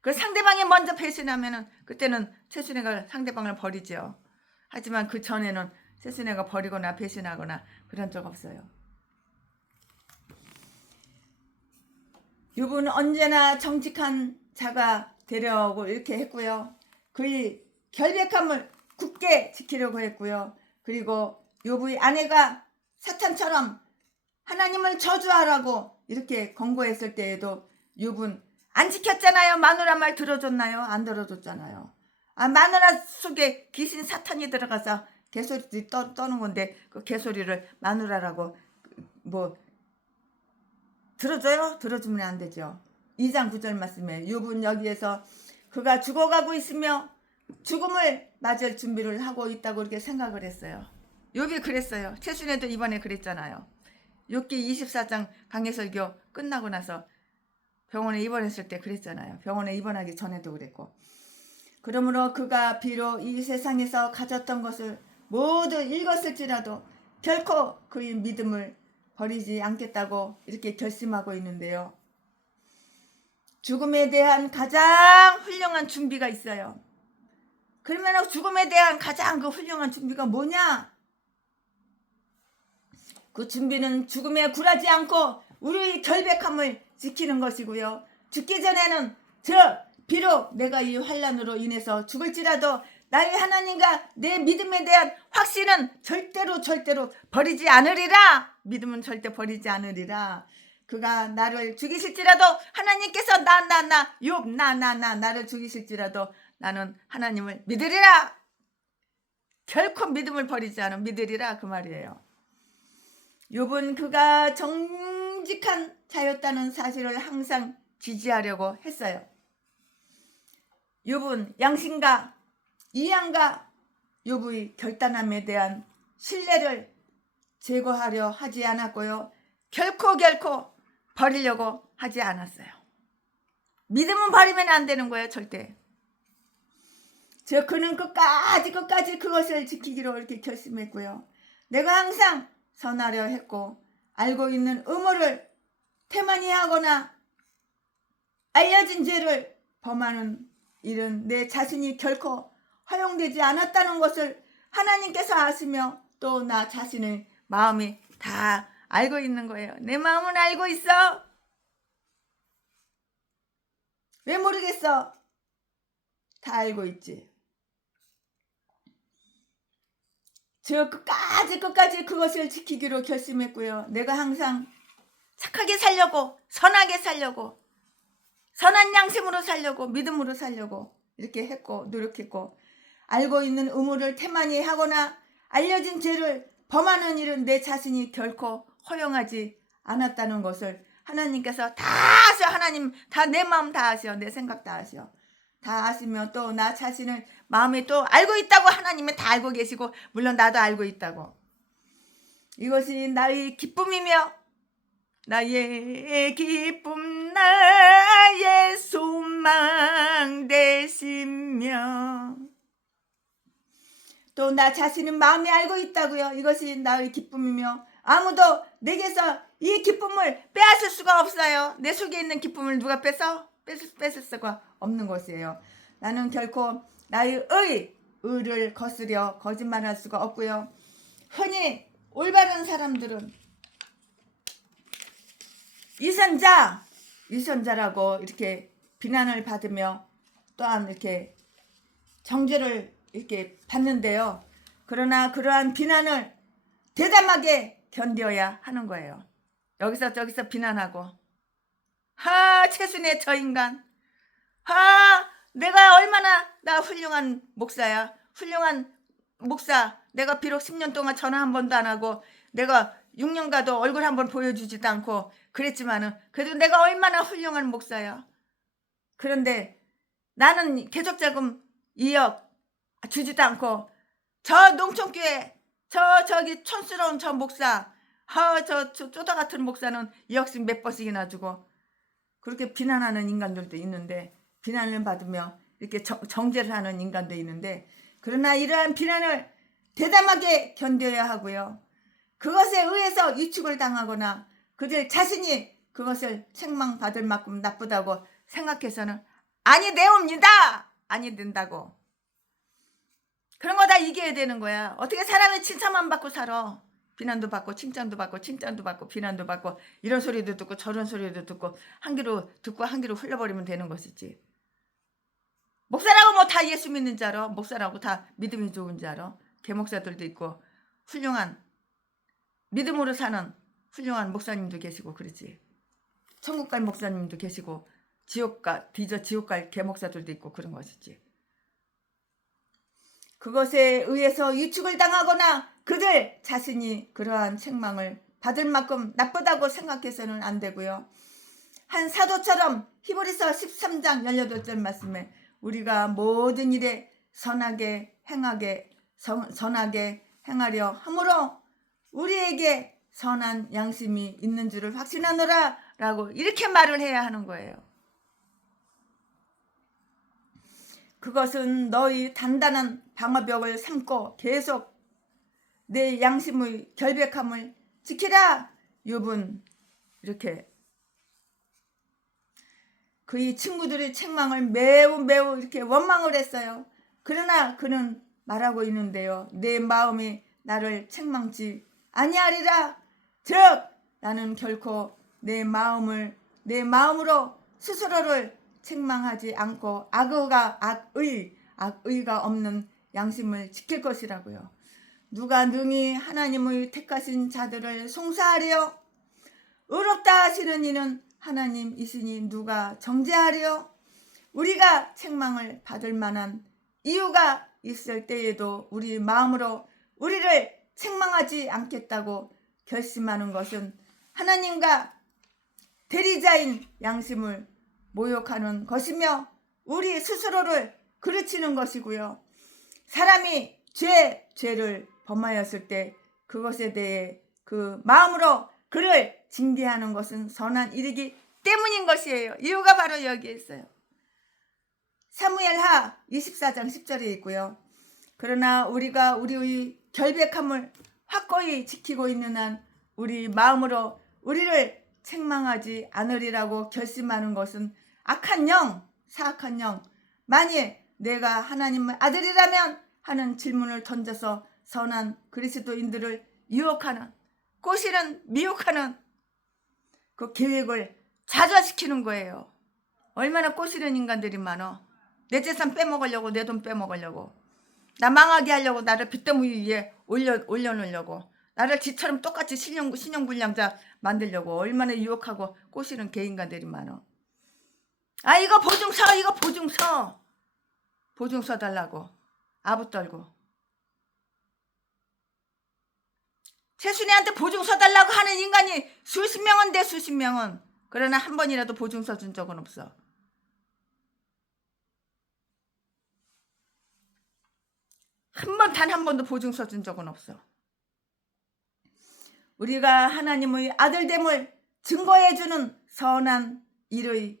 그 상대방이 먼저 배신하면은 그때는 최순애가 상대방을 버리죠. 하지만 그 전에는 최순애가 버리거나 배신하거나 그런 적 없어요. 유부는 언제나 정직한 자가 되려고 이렇게 했고요. 그의 결백함을 굳게 지키려고 했고요. 그리고 유부의 아내가 사탄처럼 하나님을 저주하라고 이렇게 권고했을 때에도 유부는 안 지켰잖아요. 마누라 말 들어줬나요? 안 들어줬잖아요. 마누라 속에 귀신 사탄이 들어가서 개소리 떠는 건데 그 개소리를 마누라라고 뭐 들어줘요? 들어주면 안 되죠. 2장 9절 말씀에 욥은 여기에서 그가 죽어가고 있으며 죽음을 맞을 준비를 하고 있다고 이렇게 생각을 했어요. 욥이 그랬어요. 최순애도 이번에 그랬잖아요. 욥기 24장 강해설교 끝나고 나서 병원에 입원했을 때 그랬잖아요. 병원에 입원하기 전에도 그랬고. 그러므로 그가 비록 이 세상에서 가졌던 것을 모두 읽었을지라도 결코 그의 믿음을 버리지 않겠다고 이렇게 결심하고 있는데요. 죽음에 대한 가장 훌륭한 준비가 있어요. 그러면 죽음에 대한 가장 그 훌륭한 준비가 뭐냐? 그 준비는 죽음에 굴하지 않고 우리의 결백함을 지키는 것이고요. 죽기 전에는 비록 내가 이 환난으로 인해서 죽을지라도 나의 하나님과 내 믿음에 대한 확신은 절대로 버리지 않으리라. 믿음은 절대 버리지 않으리라. 그가 나를 죽이실지라도 하나님께서 나를 죽이실지라도 나는 하나님을 믿으리라. 결코 믿음을 버리지 않은 믿으리라 그 말이에요. 욥은 그가 정직한 자였다는 사실을 항상 지지하려고 했어요. 욥은 양심과 이양과 욥의 결단함에 대한 신뢰를 제거하려 하지 않았고요. 결코 버리려고 하지 않았어요. 믿음은 버리면 안 되는 거예요. 절대. 그는 끝까지 그것을 지키기로 이렇게 결심했고요. 내가 항상 선하려 했고 알고 있는 의무를 태만히 하거나 알려진 죄를 범하는 일은 내 자신이 결코 허용되지 않았다는 것을 하나님께서 아시며 또 나 자신의 마음이 다 알고 있는 거예요. 내 마음은 알고 있어. 왜 모르겠어? 다 알고 있지. 끝까지 그것을 지키기로 결심했고요. 내가 항상 착하게 살려고, 선하게 살려고, 선한 양심으로 살려고, 믿음으로 살려고 이렇게 했고 노력했고, 알고 있는 의무를 태만히 하거나 알려진 죄를 범하는 일은 내 자신이 결코 허용하지 않았다는 것을 하나님께서 다 아셔. 하나님 다 내 마음 다 아셔. 내 생각 다 아셔. 다 아시며 또 나 자신을 마음에 또 알고 있다고 하나님은 다 알고 계시고 물론 나도 알고 있다고. 이것이 나의 기쁨이며 나의 기쁨 나의 소망 되시며 또 나 자신은 마음에 알고 있다고요. 이것이 나의 기쁨이며 아무도 내게서 이 기쁨을 빼앗을 수가 없어요. 내 속에 있는 기쁨을 누가 뺏을 수가 없는 것이에요. 나는 결코 나의 의를 거스려 거짓말할 수가 없고요. 흔히 올바른 사람들은 위선자라고 이렇게 비난을 받으며 또한 이렇게 정죄를 이렇게 받는데요. 그러나 그러한 비난을 대담하게 견뎌야 하는 거예요. 여기서 저기서 비난하고 최순애 저 인간 내가 얼마나 나 훌륭한 목사야. 훌륭한 목사. 내가 비록 10년 동안 전화 한 번도 안 하고 내가 6년가도 얼굴 한 번 보여주지도 않고 그랬지만은 그래도 내가 얼마나 훌륭한 목사야. 그런데 나는 개족자금 2억 주지도 않고 저 농촌교회 저기 촌스러운 저 목사 저 쪼다 같은 목사는 2억씩 몇 번씩이나 주고 그렇게 비난하는 인간들도 있는데 비난을 받으며 이렇게 정죄를 하는 인간도 있는데 그러나 이러한 비난을 대담하게 견뎌야 하고요. 그것에 의해서 위축을 당하거나 그들 자신이 그것을 책망받을 만큼 나쁘다고 생각해서는 아니 되옵니다. 아니 된다고. 그런 거 다 이겨야 되는 거야. 어떻게 사람이 칭찬만 받고 살아. 비난도 받고 칭찬도 받고 칭찬도 받고 비난도 받고 이런 소리도 듣고 저런 소리도 듣고 한 귀로 듣고 한 귀로 흘려버리면 되는 것이지. 목사라고 뭐 다 예수 믿는 줄 알아? 목사라고 다 믿음이 좋은 줄 알아? 개목사들도 있고 훌륭한 믿음으로 사는 훌륭한 목사님도 계시고 그렇지. 천국 갈 목사님도 계시고 지옥 갈 개목사들도 있고 그런 것이지. 그것에 의해서 위축을 당하거나 그들 자신이 그러한 책망을 받을 만큼 나쁘다고 생각해서는 안 되고요. 한 사도처럼 히브리서 13장 18절 말씀에 우리가 모든 일에 선하게 행하려 함으로 우리에게 선한 양심이 있는 줄을 확신하노라 라고 이렇게 말을 해야 하는 거예요. 그것은 너희 단단한 방어벽을 삼고 계속 내 양심의 결백함을 지키라. 욥은 이렇게 그의 친구들의 책망을 매우 이렇게 원망을 했어요. 그러나 그는 말하고 있는데요. 내 마음이 나를 책망치 아니하리라. 즉 나는 결코 내 마음으로 스스로를 책망하지 않고 악의가 없는 양심을 지킬 것이라고요. 누가 능히 하나님의 택하신 자들을 송사하려? 의롭다 하시는 이는 하나님이시니 누가 정죄하려? 우리가 책망을 받을 만한 이유가 있을 때에도 우리 마음으로 우리를 책망하지 않겠다고 결심하는 것은 하나님과 대리자인 양심을 모욕하는 것이며 우리 스스로를 그르치는 것이고요. 사람이 죄를 범하였을 때 그것에 대해 그 마음으로 그를 징계하는 것은 선한 일이기 때문인 것이에요. 이유가 바로 여기에 있어요. 사무엘하 24장 10절에 있고요. 그러나 우리가 우리의 결백함을 확고히 지키고 있는 한 우리 마음으로 우리를 책망하지 않으리라고 결심하는 것은 사악한 영, 만일 내가 하나님의 아들이라면 하는 질문을 던져서 선한 그리스도인들을 유혹하는, 꼬시는, 미혹하는 그 계획을 좌절시키는 거예요. 얼마나 꼬시는 인간들이 많아. 내 재산 빼먹으려고, 내 돈 빼먹으려고, 나 망하게 하려고, 나를 빚더미 위에 올려놓으려고, 나를 지처럼 똑같이 신용불량자 만들려고 얼마나 유혹하고 꼬시는 개인간들이 많아. 아, 이거 보증서 달라고 아부 떨고 최순애한테 보증서 달라고 하는 인간이 수십 명은. 그러나 한 번이라도 보증서 준 적은 없어. 단 한 번도 보증서 준 적은 없어. 우리가 하나님의 아들됨을 증거해주는 선한 일을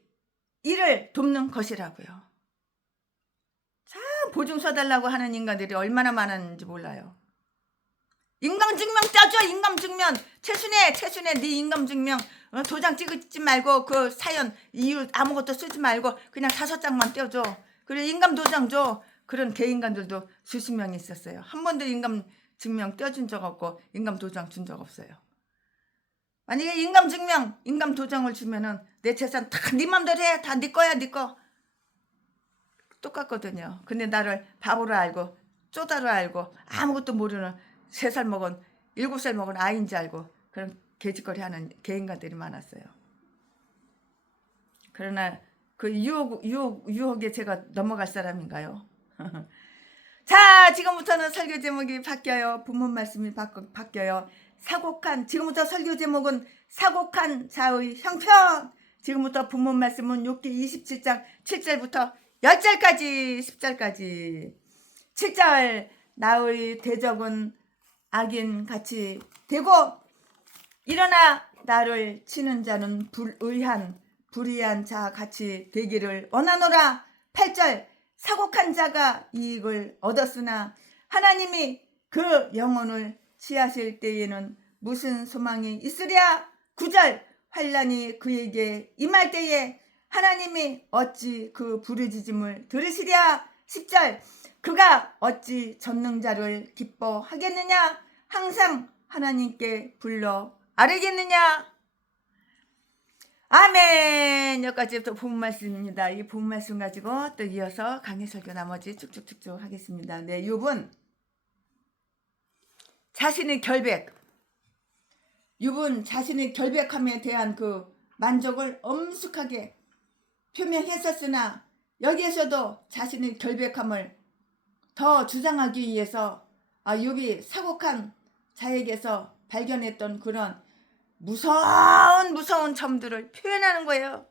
돕는 것이라고요. 참 보증서 달라고 하는 인간들이 얼마나 많았는지 몰라요. 인감증명 떼줘. 인감증명. 최순애 네 인감증명 도장 찍지 말고 그 사연 이유 아무것도 쓰지 말고 그냥 5장만 떼줘. 그래 인감도장 줘. 그런 개인간들도 수십 명이 있었어요. 한 번도 인감증명 떼준 적 없고 인감도장 준 적 없어요. 만약에 인감도장을 주면은 내 재산 다 네 맘대로 해. 다 네 거야, 네 거. 똑같거든요. 근데 나를 바보로 알고 쪼다로 알고 아무것도 모르는 3살 먹은 7살 먹은 아이인지 알고 그런 개짓거리 하는 개인간들이 많았어요. 그러나 그 유혹에 제가 넘어갈 사람인가요? 자, 지금부터는 설교 제목이 바뀌어요. 본문 말씀이 바뀌어요. 지금부터 설교 제목은 사곡한 자의 형편. 지금부터 본문 말씀은 욥기 27장 7절부터 10절까지 10절까지. 7절 나의 대적은 악인 같이 되고 일어나 나를 치는 자는 불의한 자 같이 되기를 원하노라. 8절 사곡한 자가 이익을 얻었으나 하나님이 그 영혼을 취하실 때에는 무슨 소망이 있으랴. 9절 환난이 그에게 임할 때에 하나님이 어찌 그 부르짖음을 들으시랴. 10절 그가 어찌 전능자를 기뻐하겠느냐? 항상 하나님께 불러 아뢰겠느냐? 아멘. 여기까지부터 본 말씀입니다. 이 본 말씀 가지고 또 이어서 강의 설교 나머지 쭉쭉쭉쭉 하겠습니다. 네, 욥은 자신의 결백, 욥은 자신의 결백함에 대한 그 만족을 엄숙하게 표명했었으나 여기에서도 자신의 결백함을 더 주장하기 위해서 욥이 사곡한 자에게서 발견했던 그런 무서운 점들을 표현하는 거예요.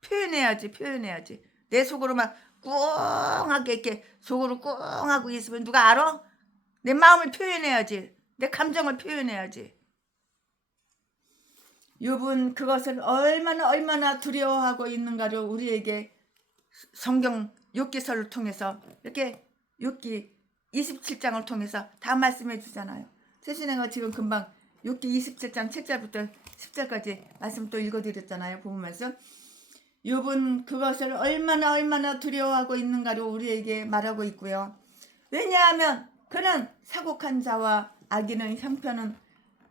표현해야지. 내 속으로 막 꿍하게 이렇게 속으로 꿍하고 있으면 누가 알아? 내 마음을 표현해야지. 내 감정을 표현해야지. 욥은 그것을 얼마나 두려워하고 있는가를 우리에게 성경 욥기서를 통해서 이렇게 욥기 27장을 통해서 다 말씀해 주잖아요. 최신혜가 지금 금방 욥기 27장 7절부터 10절까지 말씀 또 읽어드렸잖아요. 부분 말씀. 욥은 그것을 얼마나 두려워하고 있는가를 우리에게 말하고 있고요. 왜냐하면 그는 사곡한 자와 악인의 형편은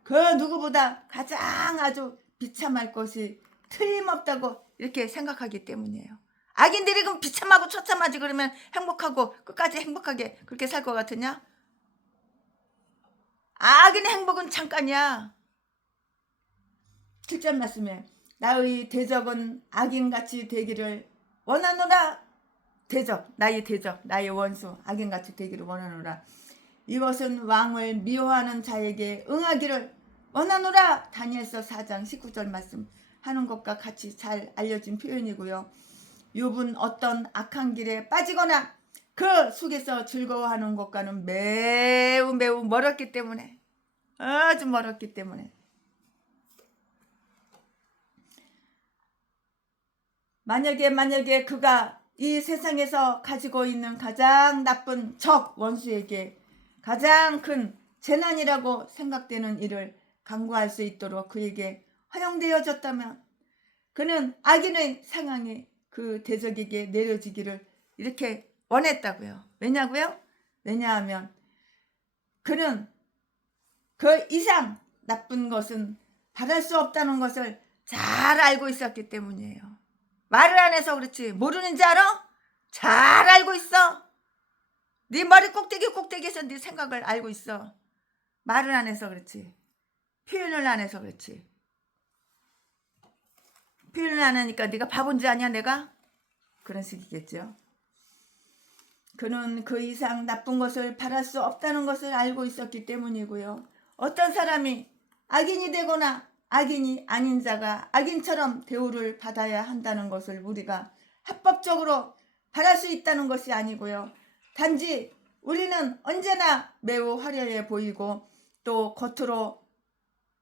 그 누구보다 가장 아주 비참할 것이 틀림없다고 이렇게 생각하기 때문이에요. 악인들이 그럼 비참하고 처참하지 그러면 행복하고 끝까지 행복하게 그렇게 살 것 같으냐? 악인의 행복은 잠깐이야. 7절 말씀에 나의 대적은 악인같이 되기를 원하노라. 대적, 나의 원수 악인같이 되기를 원하노라. 이것은 왕을 미워하는 자에게 응하기를 원하노라. 다니엘서 4장 19절 말씀 하는 것과 같이 잘 알려진 표현이고요. 욥은 어떤 악한 길에 빠지거나 그 속에서 즐거워하는 것과는 매우 멀었기 때문에, 아주 멀었기 때문에 만약에 그가 이 세상에서 가지고 있는 가장 나쁜 적 원수에게 가장 큰 재난이라고 생각되는 일을 강구할 수 있도록 그에게 허용되어졌다면 그는 악인의 상황이 그 대적에게 내려지기를 이렇게 원했다고요. 왜냐고요? 왜냐하면 그는 그 이상 나쁜 것은 바랄 수 없다는 것을 잘 알고 있었기 때문이에요. 말을 안 해서 그렇지 모르는지 알아? 잘 알고 있어. 네 머리 꼭대기에서 네 생각을 알고 있어. 말을 안 해서 그렇지. 표현을 안 해서 그렇지. 표현을 안 하니까 네가 바본지 아냐 내가? 그런 식이겠죠. 그는 그 이상 나쁜 것을 바랄 수 없다는 것을 알고 있었기 때문이고요. 어떤 사람이 악인이 되거나 악인이 아닌 자가 악인처럼 대우를 받아야 한다는 것을 우리가 합법적으로 바랄 수 있다는 것이 아니고요. 단지 우리는 언제나 매우 화려해 보이고 또 겉으로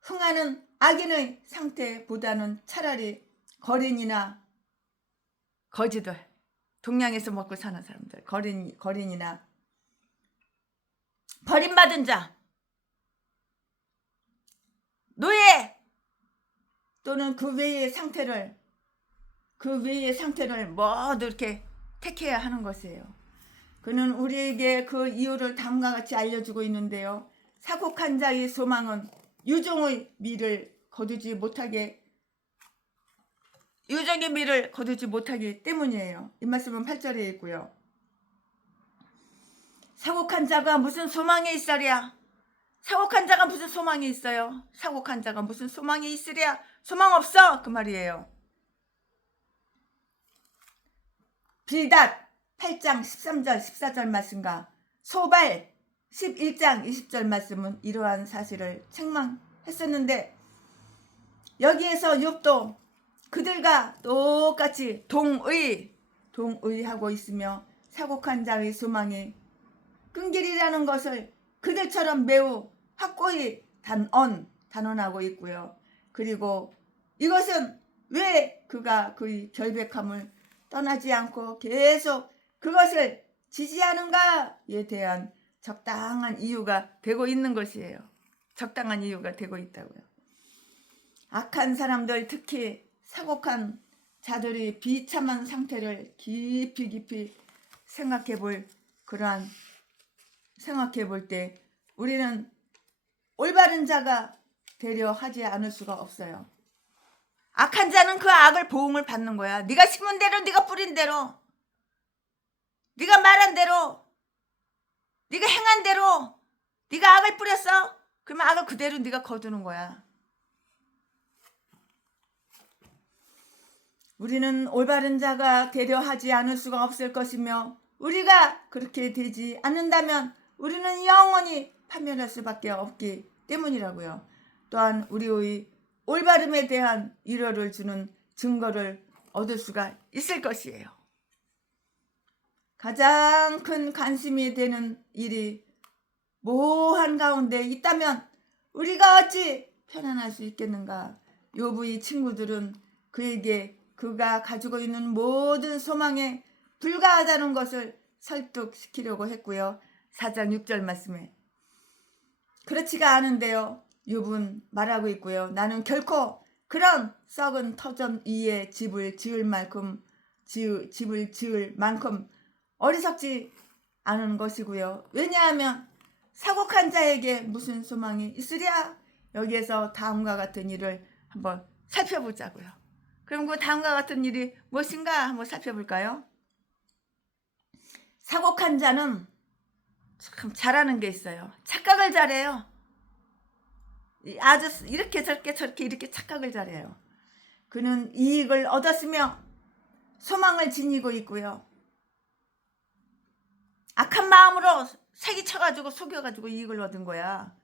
흥하는 악인의 상태보다는 차라리 거린이나 거지들, 동양에서 먹고 사는 사람들, 거린이나 버림받은 자, 노예 또는 그 외의 상태를 모두 이렇게 택해야 하는 것이에요. 그는 우리에게 그 이유를 다음과 같이 알려주고 있는데요. 사곡한 자의 소망은 유종의 미를 거두지 못하기 때문이에요. 이 말씀은 8절에 있고요. 사곡한 자가 무슨 소망이 있으랴? 사곡한 자가 무슨 소망이 있어요? 사곡한 자가 무슨 소망이 있으랴? 소망 없어 그 말이에요. 빌닷 8장 13절 14절 말씀과 소발 11장 20절 말씀은 이러한 사실을 책망했었는데 여기에서 욥도 그들과 똑같이 동의하고 있으며 사곡한 자의 소망이 끈길이라는 것을 그들처럼 매우 확고히 단언하고 있고요. 그리고 이것은 왜 그가 그의 결백함을 떠나지 않고 계속 그것을 지지하는가에 대한 적당한 이유가 되고 있는 것이에요. 적당한 이유가 되고 있다고요. 악한 사람들, 특히 사곡한 자들이 비참한 상태를 깊이 생각해 볼 그러한 생각해 볼 때 우리는 올바른 자가 되려 하지 않을 수가 없어요. 악한 자는 그 악을 보응을 받는 거야. 네가 심은 대로, 네가 뿌린 대로, 네가 말한 대로, 네가 행한 대로, 네가 악을 뿌렸어? 그러면 악을 그대로 네가 거두는 거야. 우리는 올바른 자가 되려 하지 않을 수가 없을 것이며 우리가 그렇게 되지 않는다면 우리는 영원히 파멸할 수밖에 없기 때문이라고요. 또한 우리의 올바름에 대한 위로를 주는 증거를 얻을 수가 있을 것이에요. 가장 큰 관심이 되는 일이 모호한 가운데 있다면 우리가 어찌 편안할 수 있겠는가? 욥의 친구들은 그에게 그가 가지고 있는 모든 소망에 불과하다는 것을 설득시키려고 했고요. 4장 6절 말씀에 그렇지가 않은데요. 욥은 말하고 있고요. 나는 결코 그런 썩은 터전 위에 집을 지을 만큼 어리석지 않은 것이고요. 왜냐하면 사곡한 자에게 무슨 소망이 있으랴? 여기에서 다음과 같은 일을 한번 살펴보자고요. 그럼 그 다음과 같은 일이 무엇인가 한번 살펴볼까요? 사곡한 자는 참 잘하는 게 있어요. 착각을 잘해요. 아주 이렇게 저렇게 이렇게 착각을 잘해요. 그는 이익을 얻었으며 소망을 지니고 있고요. 악한 마음으로 사기쳐가지고 속여가지고 이익을 얻은 거야.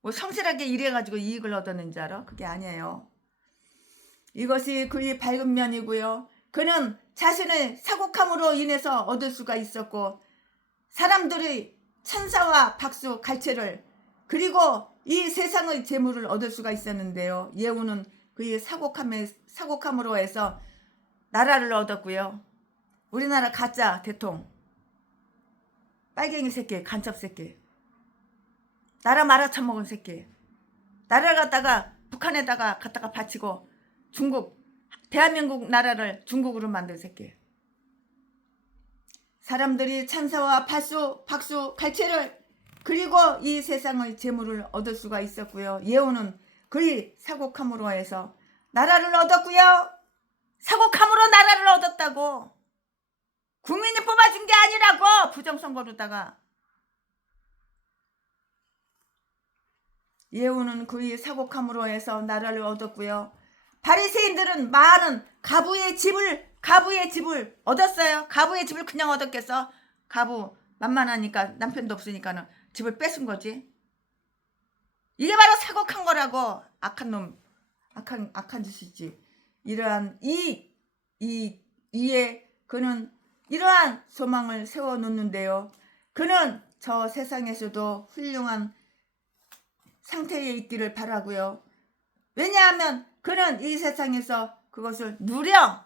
뭐 성실하게 일해가지고 이익을 얻었는 줄 알아? 그게 아니에요. 이것이 그의 밝은 면이고요. 그는 자신의 사곡함으로 인해서 얻을 수가 있었고 사람들의 찬사와 박수 갈채를 그리고 이 세상의 재물을 얻을 수가 있었는데요. 예후는 그의 사곡함으로 해서 나라를 얻었고요. 우리나라 가짜 대통령 빨갱이 새끼, 간첩 새끼, 나라 말아쳐먹은 새끼, 나라를 갖다가 북한에다가 갖다가 바치고 중국, 대한민국 나라를 중국으로 만든 새끼. 사람들이 찬사와 박수, 갈채를 그리고 이 세상의 재물을 얻을 수가 있었고요. 예후는 그의 사곡함으로 해서 나라를 얻었고요. 사곡함으로 나라를 얻었다고. 국민이 뽑아준 게 아니라고. 부정선거로다가. 예후는 그의 사곡함으로 해서 나라를 얻었고요. 바리새인들은 많은 가부의 집을 얻었어요. 가부의 집을 그냥 얻었겠어. 가부 만만하니까 남편도 없으니까는 집을 뺏은 거지. 이게 바로 사곡한 거라고. 악한 놈, 악한 짓이지. 이러한 이에 그는 이러한 소망을 세워놓는데요. 그는 저 세상에서도 훌륭한 상태에 있기를 바라고요. 왜냐하면 그는 이 세상에서 그것을 누려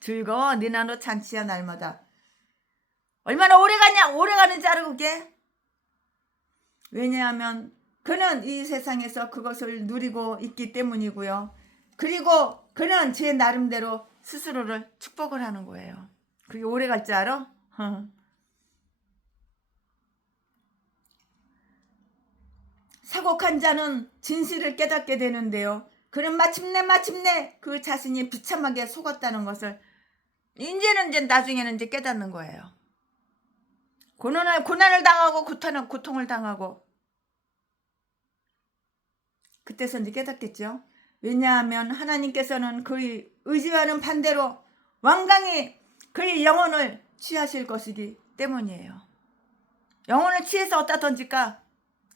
즐거워 네 나노 잔치야 날마다. 얼마나 오래 가는지 알아 그게? 왜냐하면 그는 이 세상에서 그것을 누리고 있기 때문이고요. 그리고 그는 제 나름대로 스스로를 축복을 하는 거예요. 그게 오래 갈 줄 알아? 사곡한 자는 진실을 깨닫게 되는데요. 그는 마침내 그 자신이 비참하게 속았다는 것을 나중에는 깨닫는 거예요. 고난을 당하고 고통을 당하고 그때서 깨닫겠죠. 왜냐하면 하나님께서는 그의 의지와는 반대로 완강히 그의 영혼을 취하실 것이기 때문이에요. 영혼을 취해서 어디다 던질까?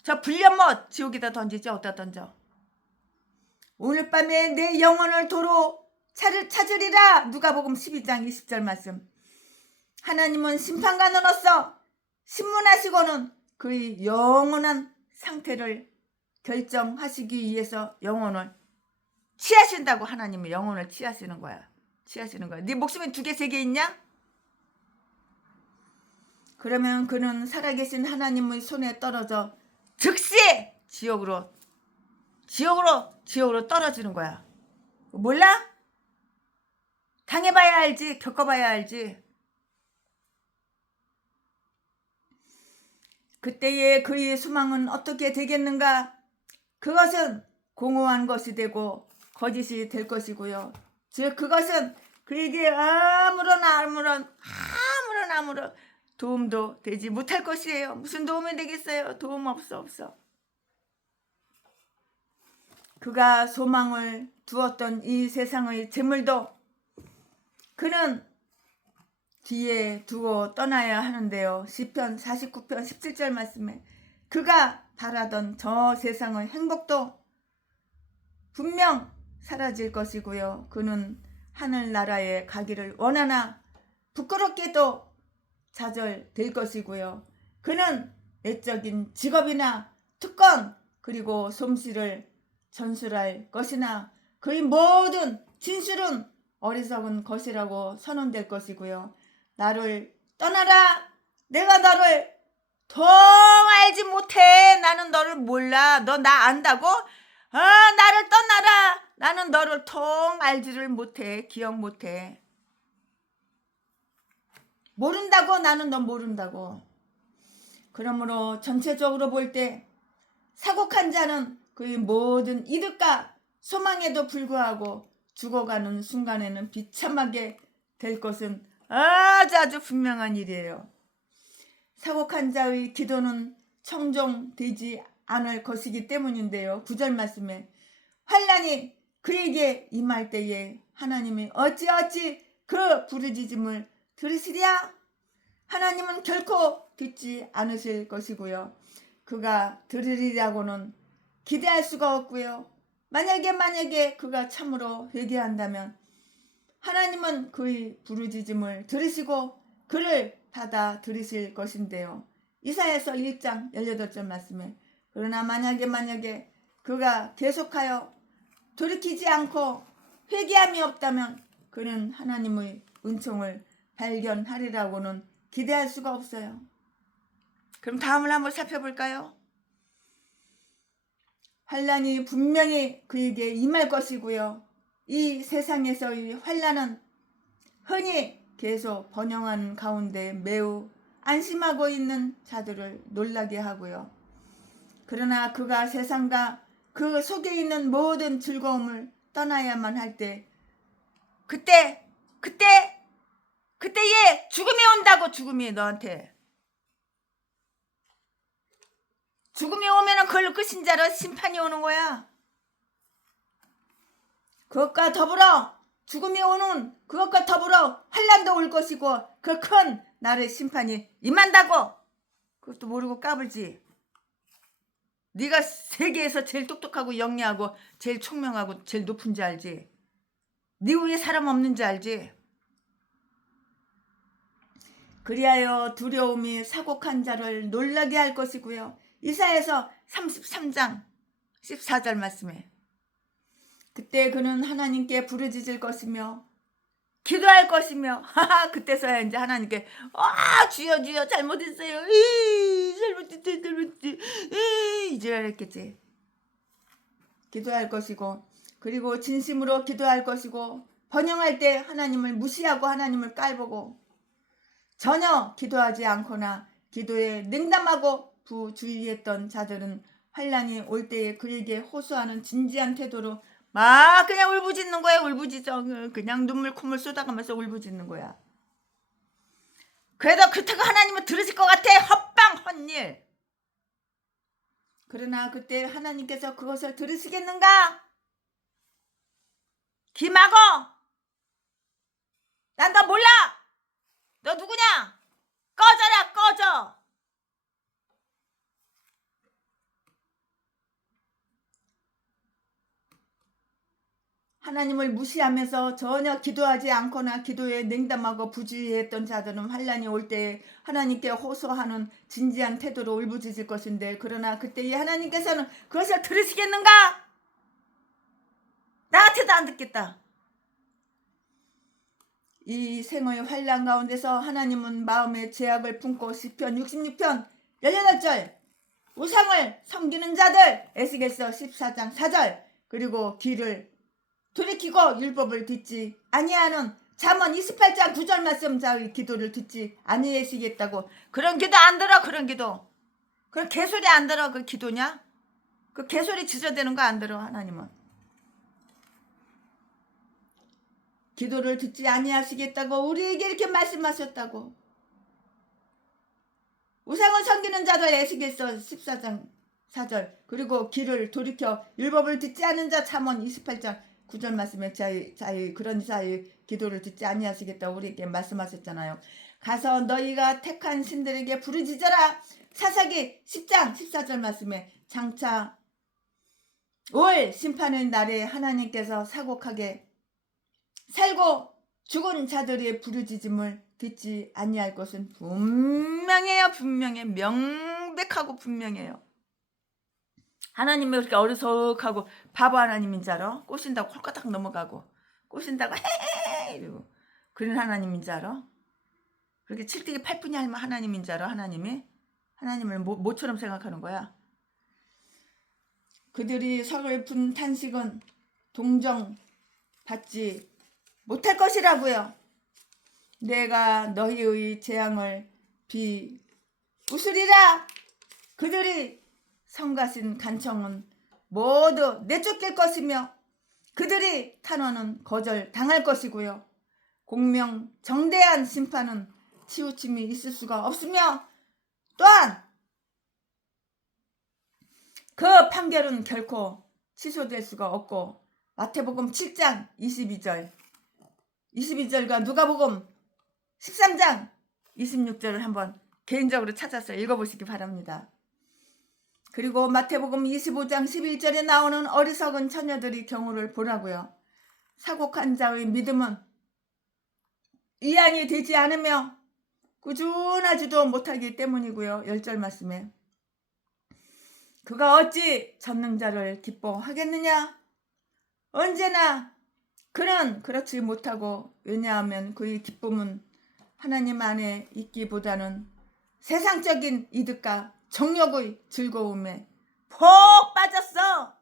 저 불련못 지옥에다 던지지. 어디다 던져? 오늘 밤에 내 영혼을 도로 찾으리라. 누가복음 12장 20절 말씀. 하나님은 심판관으로서 신문하시고는 그의 영원한 상태를 결정하시기 위해서 영혼을 취하신다고. 하나님은 영혼을 취하시는 거야. 네 목숨이 2개 3개 있냐? 그러면 그는 살아계신 하나님의 손에 떨어져 즉시 지옥으로 떨어지는 거야. 몰라? 당해봐야 알지. 겪어봐야 알지. 그때의 그의 소망은 어떻게 되겠는가? 그것은 공허한 것이 되고 거짓이 될 것이고요. 즉 그것은 그에게 아무런 도움도 되지 못할 것이에요. 무슨 도움이 되겠어요? 도움 없어. 그가 소망을 두었던 이 세상의 재물도 그는 뒤에 두고 떠나야 하는데요. 시편 49편 17절 말씀에 그가 바라던 저 세상의 행복도 분명 사라질 것이고요. 그는 하늘나라에 가기를 원하나 부끄럽게도 좌절될 것이고요. 그는 외적인 직업이나 특권 그리고 솜씨를 전술할 것이나 그의 모든 진술은 어리석은 것이라고 선언될 것이고요. 나를 떠나라. 내가 너를 더 알지 못해. 나는 너를 몰라. 너 나 안다고? 나를 떠나라. 나는 너를 통 알지를 못해. 기억 못해. 모른다고. 나는 너 모른다고. 그러므로 전체적으로 볼 때 사곡한 자는 그의 모든 이득과 소망에도 불구하고 죽어가는 순간에는 비참하게 될 것은 아주 분명한 일이에요. 사곡한 자의 기도는 청종되지 않을 것이기 때문인데요. 9절 말씀에 환난이 그에게 임할 때에 하나님이 어찌 그 부르짖음을 들으시랴? 하나님은 결코 듣지 않으실 것이고요. 그가 들으리라고는 기대할 수가 없고요. 만약에 그가 참으로 회개한다면 하나님은 그의 부르짖음을 들으시고 그를 받아 들으실 것인데요. 이사야서 1장 18절 말씀에 그러나 만약에 그가 계속하여 돌이키지 않고 회개함이 없다면 그는 하나님의 은총을 발견하리라고는 기대할 수가 없어요. 그럼 다음을 한번 살펴볼까요? 환난이 분명히 그에게 임할 것이고요. 이 세상에서의 환난은 흔히 계속 번영하는 가운데 매우 안심하고 있는 자들을 놀라게 하고요. 그러나 그가 세상과 그 속에 있는 모든 즐거움을 떠나야만 할 때 그때에 죽음이 온다고. 죽음이 너한테 죽음이 오면은 그걸로 끝인 자로 심판이 오는 거야. 그것과 더불어 죽음이 오는 그것과 더불어 환난도 올 것이고 그 큰 나의 심판이 임한다고. 그것도 모르고 까불지. 네가 세계에서 제일 똑똑하고 영리하고 제일 총명하고 제일 높은지 알지? 네 위에 사람 없는지 알지? 그리하여 두려움이 사곡한 자를 놀라게 할 것이고요. 이사야서 33장 14절 말씀에 그때 그는 하나님께 부르짖을 것이며 기도할 것이며 그때서야 이제 하나님께 주여 잘못했어요. 잘못했지. 이제 했겠지. 기도할 것이고 그리고 진심으로 기도할 것이고 번영할 때 하나님을 무시하고 하나님을 깔보고 전혀 기도하지 않거나 기도에 냉담하고 부주의했던 자들은 환난이 올 때에 그에게 호소하는 진지한 태도로 막 그냥 울부짖는 거야. 울부짖어. 그냥 눈물 콧물 쏟아가면서 울부짖는 거야. 그래도 그렇다고 하나님은 들으실 것 같아. 헛방 헛일. 그러나 그때 하나님께서 그것을 들으시겠는가? 김학어, 난 너 몰라. 너 누구냐? 꺼져라 꺼져. 하나님을 무시하면서 전혀 기도하지 않거나 기도에 냉담하고 부주의했던 자들은 환난이 올 때에 하나님께 호소하는 진지한 태도로 울부짖을 것인데 그러나 그때에 하나님께서는 그것을 들으시겠는가? 나한테도 안 듣겠다. 이 생의 환난 가운데서 하나님은 마음의 죄악을 품고 시편 66편 18절 우상을 섬기는 자들 에스겔서 14장 4절 그리고 귀를 돌이키고 율법을 듣지 아니하는 잠언 28장 9절 말씀 자의 기도를 듣지 아니하시겠다고. 그런 기도 안 들어. 그런 기도 그럼 개소리 안 들어? 그 기도냐? 그 개소리 지저대는 거 안 들어 하나님은. 기도를 듣지 아니하시겠다고 우리에게 이렇게 말씀하셨다고. 우상을 섬기는 자들 에스겔서 14장 4절 그리고 귀를 돌이켜 율법을 듣지 않은 자 잠언 28장 9절 말씀에 그런 자의 기도를 듣지 아니하시겠다고 우리에게 말씀하셨잖아요. 가서 너희가 택한 신들에게 부르짖어라. 사사기 10장 14절 말씀에 장차 올 심판의 날에 하나님께서 사곡하게 살고 죽은 자들의 부르짖음을 듣지 아니할 것은 분명해요. 분명해. 명백하고 분명해요. 하나님이 그렇게 어리석하고 바보 하나님인 줄 알아? 꼬신다고 홀까닥 넘어가고 꼬신다고 헤헤 이러고 그런 하나님인 줄 알아? 그렇게 칠뜨기 팔뿐이 할 하나님인 줄 알아? 하나님을 모처럼 생각하는 거야. 그들이 서글픈 탄식은 동정받지 못할 것이라고요. 내가 너희의 재앙을 비웃으리라. 그들이 성가신 간청은 모두 내쫓길 것이며 그들이 탄원은 거절당할 것이고요. 공명정대한 심판은 치우침이 있을 수가 없으며 또한 그 판결은 결코 취소될 수가 없고 마태복음 7장 22절과 누가복음 13장 26절을 한번 개인적으로 찾아서 읽어보시기 바랍니다. 그리고 마태복음 25장 11절에 나오는 어리석은 처녀들의 경우를 보라고요. 사곡한 자의 믿음은 이양이 되지 않으며 꾸준하지도 못하기 때문이고요. 10절 말씀에 그가 어찌 전능자를 기뻐하겠느냐? 언제나 그는 그렇지 못하고 왜냐하면 그의 기쁨은 하나님 안에 있기보다는 세상적인 이득과 정욕의 즐거움에 폭 빠졌어.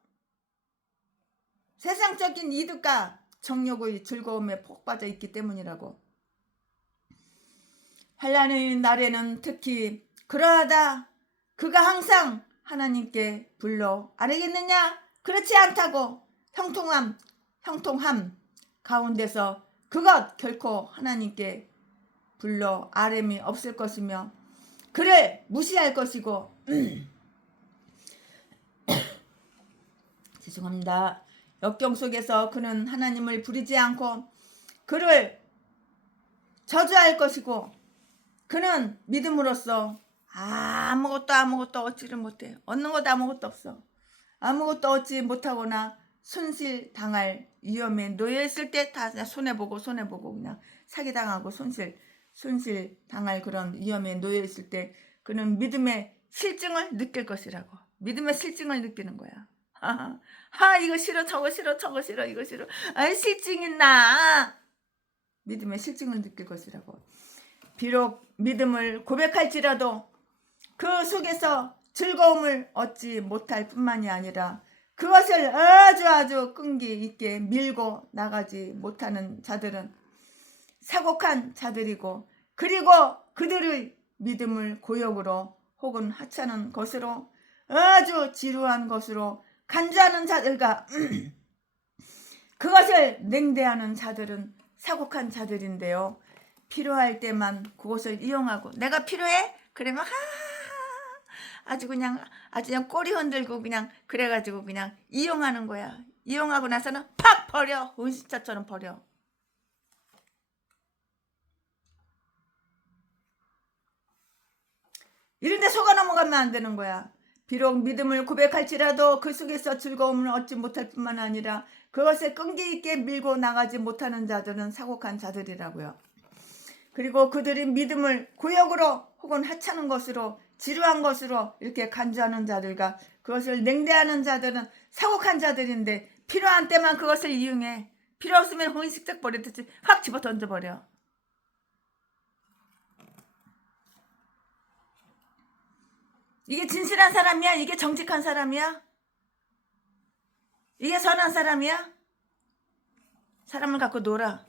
세상적인 이득과 정욕의 즐거움에 폭 빠져 있기 때문이라고. 환난의 날에는 특히 그러하다. 그가 항상 하나님께 불러 아뢰겠느냐? 그렇지 않다고. 형통함 가운데서 그것 결코 하나님께 불러 아뢰미 없을 것이며 그를 무시할 것이고 죄송합니다. 역경 속에서 그는 하나님을 부르지 않고 그를 저주할 것이고 그는 믿음으로써 아무것도 얻지를 못해. 얻는 것도 아무것도 없어. 아무것도 얻지 못하거나 손실당할 위험에 놓여있을 때 다 손해보고 그냥 사기당하고 손실당할 그런 위험에 놓여있을 때 그는 믿음의 실증을 느낄 것이라고. 믿음의 실증을 느끼는 거야. 이거 싫어 저거 싫어 이거 싫어. 실증이 나. 믿음의 실증을 느낄 것이라고. 비록 믿음을 고백할지라도 그 속에서 즐거움을 얻지 못할 뿐만이 아니라 그것을 아주 끈기 있게 밀고 나가지 못하는 자들은 사곡한 자들이고 그리고 그들의 믿음을 고역으로 혹은 하찮은 것으로 아주 지루한 것으로 간주하는 자들과 그것을 냉대하는 자들은 사곡한 자들인데요. 필요할 때만 그것을 이용하고 내가 필요해? 그러면 아주 그냥 꼬리 흔들고 그냥 그래가지고 그냥 이용하는 거야. 이용하고 나서는 팍 버려. 은신처처럼 버려. 이런데 속아 넘어가면 안 되는 거야. 비록 믿음을 고백할지라도 그 속에서 즐거움을 얻지 못할 뿐만 아니라 그것을 끈기 있게 밀고 나가지 못하는 자들은 사곡한 자들이라고요. 그리고 그들이 믿음을 고역으로 혹은 하찮은 것으로 지루한 것으로 이렇게 간주하는 자들과 그것을 냉대하는 자들은 사곡한 자들인데 필요한 때만 그것을 이용해. 필요 없으면 혼식적 버리듯이 확 집어 던져버려. 이게 진실한 사람이야? 이게 정직한 사람이야? 이게 선한 사람이야? 사람을 갖고 놀아.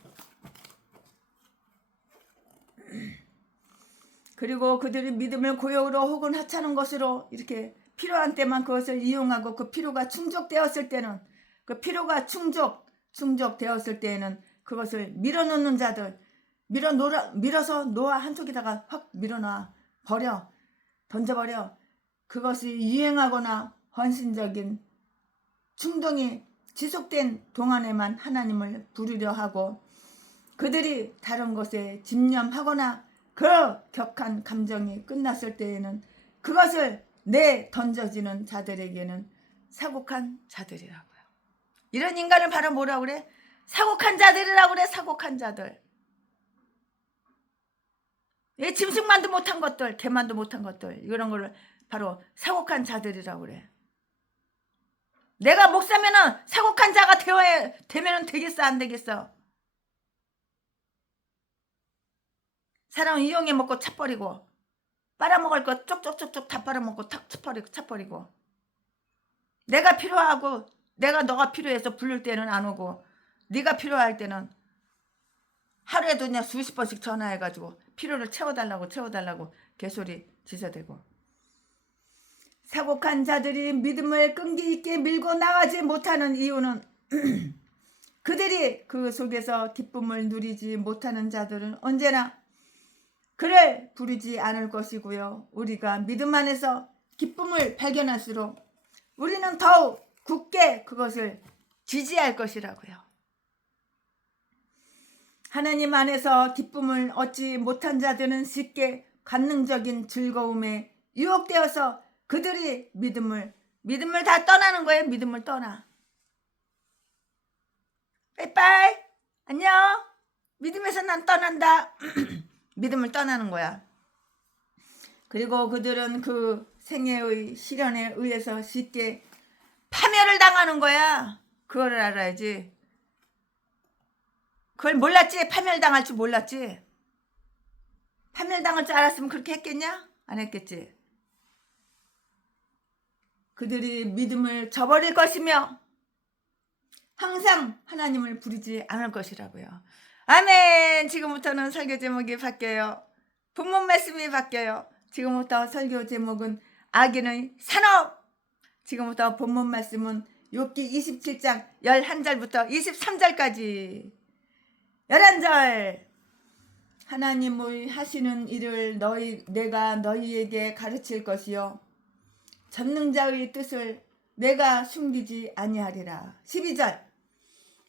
그리고 그들이 믿음을 고역으로 혹은 하찮은 것으로 이렇게 필요한 때만 그것을 이용하고 그 필요가 충족되었을 때는 그 필요가 충족되었을 때에는 그것을 밀어놓는 자들 밀어서 놓아 한쪽에다가 확 밀어놔 버려 던져버려. 그것이 유행하거나 헌신적인 충동이 지속된 동안에만 하나님을 부르려 하고 그들이 다른 것에 집념하거나 그 격한 감정이 끝났을 때에는 그것을 던져지는 자들에게는 사곡한 자들이라고요. 이런 인간을 바로 뭐라고 그래? 사곡한 자들이라고 그래. 사곡한 자들. 짐승만도 못한 것들, 개만도 못한 것들, 이런 걸 바로 사곡한 자들이라고 그래. 내가 목사면은 사곡한 자가 되면은 되겠어, 안 되겠어? 사람 이용해 먹고 차버리고, 빨아먹을 거 쪽쪽쪽쪽 다 빨아먹고 탁 차버리고. 내가 필요하고, 너가 필요해서 부를 때는 안 오고, 네가 필요할 때는 하루에도 그냥 수십 번씩 전화해가지고 필요를 채워달라고 개소리 지어대고. 사곡한 자들이 믿음을 끈기 있게 밀고 나가지 못하는 이유는 그들이 그 속에서 기쁨을 누리지 못하는 자들은 언제나 그를 부르지 않을 것이고요. 우리가 믿음 안에서 기쁨을 발견할수록 우리는 더욱 굳게 그것을 지지할 것이라고요. 하나님 안에서 기쁨을 얻지 못한 자들은 쉽게 관능적인 즐거움에 유혹되어서 그들이 믿음을 다 떠나는 거예요. 믿음을 떠나. 빠이빠이 안녕. 믿음에서 난 떠난다. 믿음을 떠나는 거야. 그리고 그들은 그 생애의 시련에 의해서 쉽게 파멸을 당하는 거야. 그걸 알아야지. 그걸 몰랐지? 파멸당할 줄 몰랐지? 파멸당할 줄 알았으면 그렇게 했겠냐? 안 했겠지. 그들이 믿음을 저버릴 것이며 항상 하나님을 부르지 않을 것이라고요. 아멘. 지금부터는 설교 제목이 바뀌어요. 본문 말씀이 바뀌어요. 지금부터 설교 제목은 악인의 산업. 지금부터 본문 말씀은 욥기 27장 11절부터 23절까지 11절. 하나님의 하시는 일을 내가 너희에게 가르칠 것이요 전능자의 뜻을 내가 숨기지 아니하리라. 12절.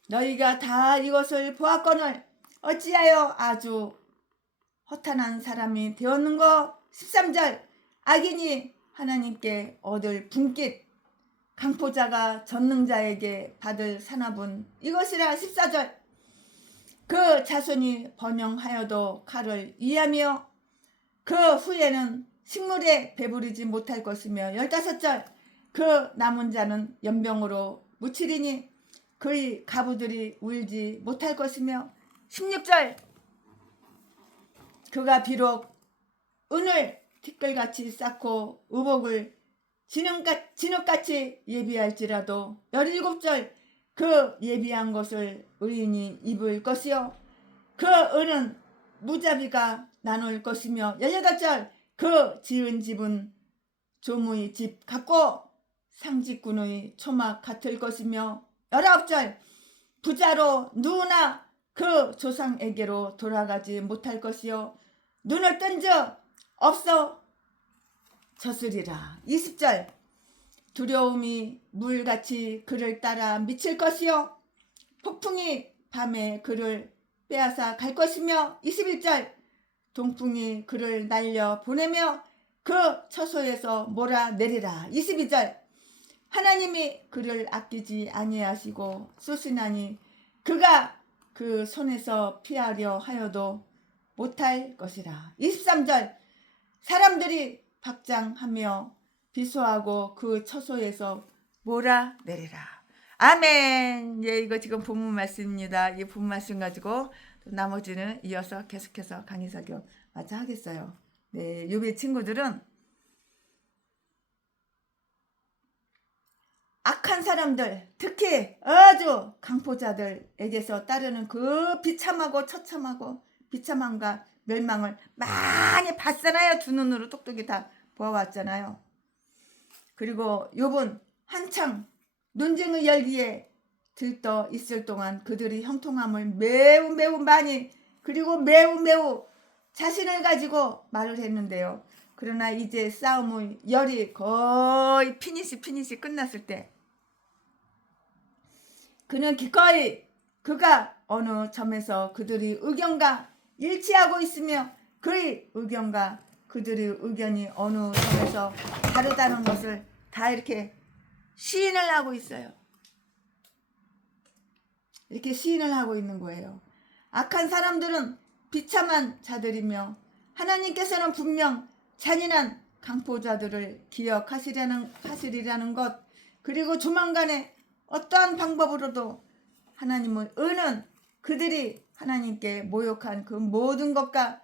너희가 다 이것을 보았거늘 어찌하여 아주 허탄한 사람이 되었는고. 13절. 악인이 하나님께 얻을 분깃 강포자가 전능자에게 받을 산업은 이것이라. 14절. 그 자손이 번영하여도 칼을 이하며 그 후에는 식물에 배부르지 못할 것이며. 15절. 그 남은 자는 연병으로 묻히리니 그의 가부들이 울지 못할 것이며. 16절. 그가 비록 은을 티끌같이 쌓고 의복을 진흙같이 예비할지라도. 17절. 그 예비한 것을 의인이 입을 것이요 그 은은 무자비가 나눌 것이며. 18절. 그 지은 집은 조무의 집 같고 상직군의 초막 같을 것이며. 19절. 부자로 누구나 그 조상에게로 돌아가지 못할 것이요 눈을 뜬 적 없어졌으리라. 20절. 두려움이 물같이 그를 따라 미칠 것이요 폭풍이 밤에 그를 빼앗아 갈 것이며. 21절. 동풍이 그를 날려 보내며 그 처소에서 몰아내리라. 22절. 하나님이 그를 아끼지 아니하시고 쏘시나니 그가 그 손에서 피하려 하여도 못할 것이라. 23절. 사람들이 박장하며 비소하고 그 처소에서 몰아내리라. 아멘. 예, 이거 지금 본문 말씀입니다. 이 본문 말씀 가지고 또 나머지는 이어서 계속해서 강의사교 마저 하겠어요. 네, 욥의 친구들은 악한 사람들, 특히 아주 강포자들에게서 따르는 그 비참하고 처참하고 비참함과 멸망을 많이 봤잖아요. 두 눈으로 똑똑히 다 보아왔잖아요. 그리고 욥은 한창 논쟁의 열기에 들떠 있을 동안 그들이 형통함을 매우 많이 그리고 매우 자신을 가지고 말을 했는데요. 그러나 이제 싸움의 열이 거의 피니시 끝났을 때 그는 기꺼이 그가 어느 점에서 그들이 의견과 일치하고 있으며 그의 의견과 그들의 의견이 어느 점에서 다르다는 것을 다 이렇게 시인을 하고 있어요. 이렇게 시인을 하고 있는 거예요. 악한 사람들은 비참한 자들이며 하나님께서는 분명 잔인한 강포자들을 기억하시리라는 것, 그리고 조만간에 어떠한 방법으로도 하나님의 은은 그들이 하나님께 모욕한 그 모든 것과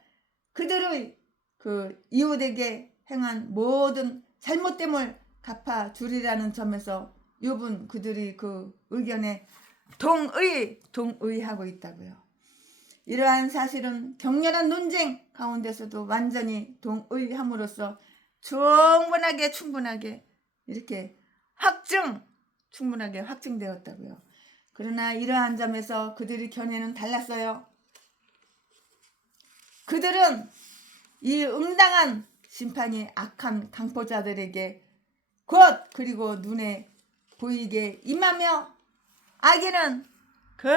그들의 그 이웃에게 행한 모든 잘못됨을 갚아주리라는 점에서 욥은 그들이 그 의견에 동의하고 있다고요. 이러한 사실은 격렬한 논쟁 가운데서도 완전히 동의함으로써 충분하게 이렇게 충분하게 확증되었다고요. 그러나 이러한 점에서 그들의 견해는 달랐어요. 그들은 이 응당한 심판이 악한 강포자들에게 곧 그리고 눈에 보이게 임하며 악인은 그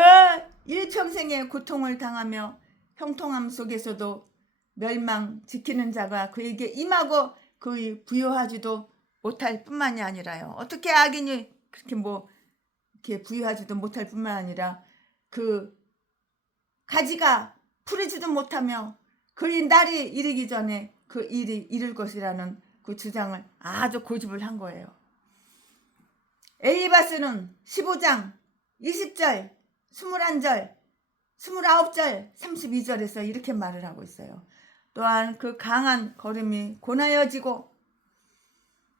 일평생의 고통을 당하며 형통함 속에서도 멸망 지키는 자가 그에게 임하고 그의 부여하지도 못할 뿐만이 아니라요. 어떻게 악인이 그렇게 이렇게 부여하지도 못할 뿐만 아니라 그 가지가 푸르지도 못하며 그의 날이 이르기 전에 그 일이 이룰 것이라는 그 주장을 아주 고집을 한 거예요. 엘리바스는 15장 20절 21절 29절 32절에서 이렇게 말을 하고 있어요. 또한 그 강한 걸음이 고나여지고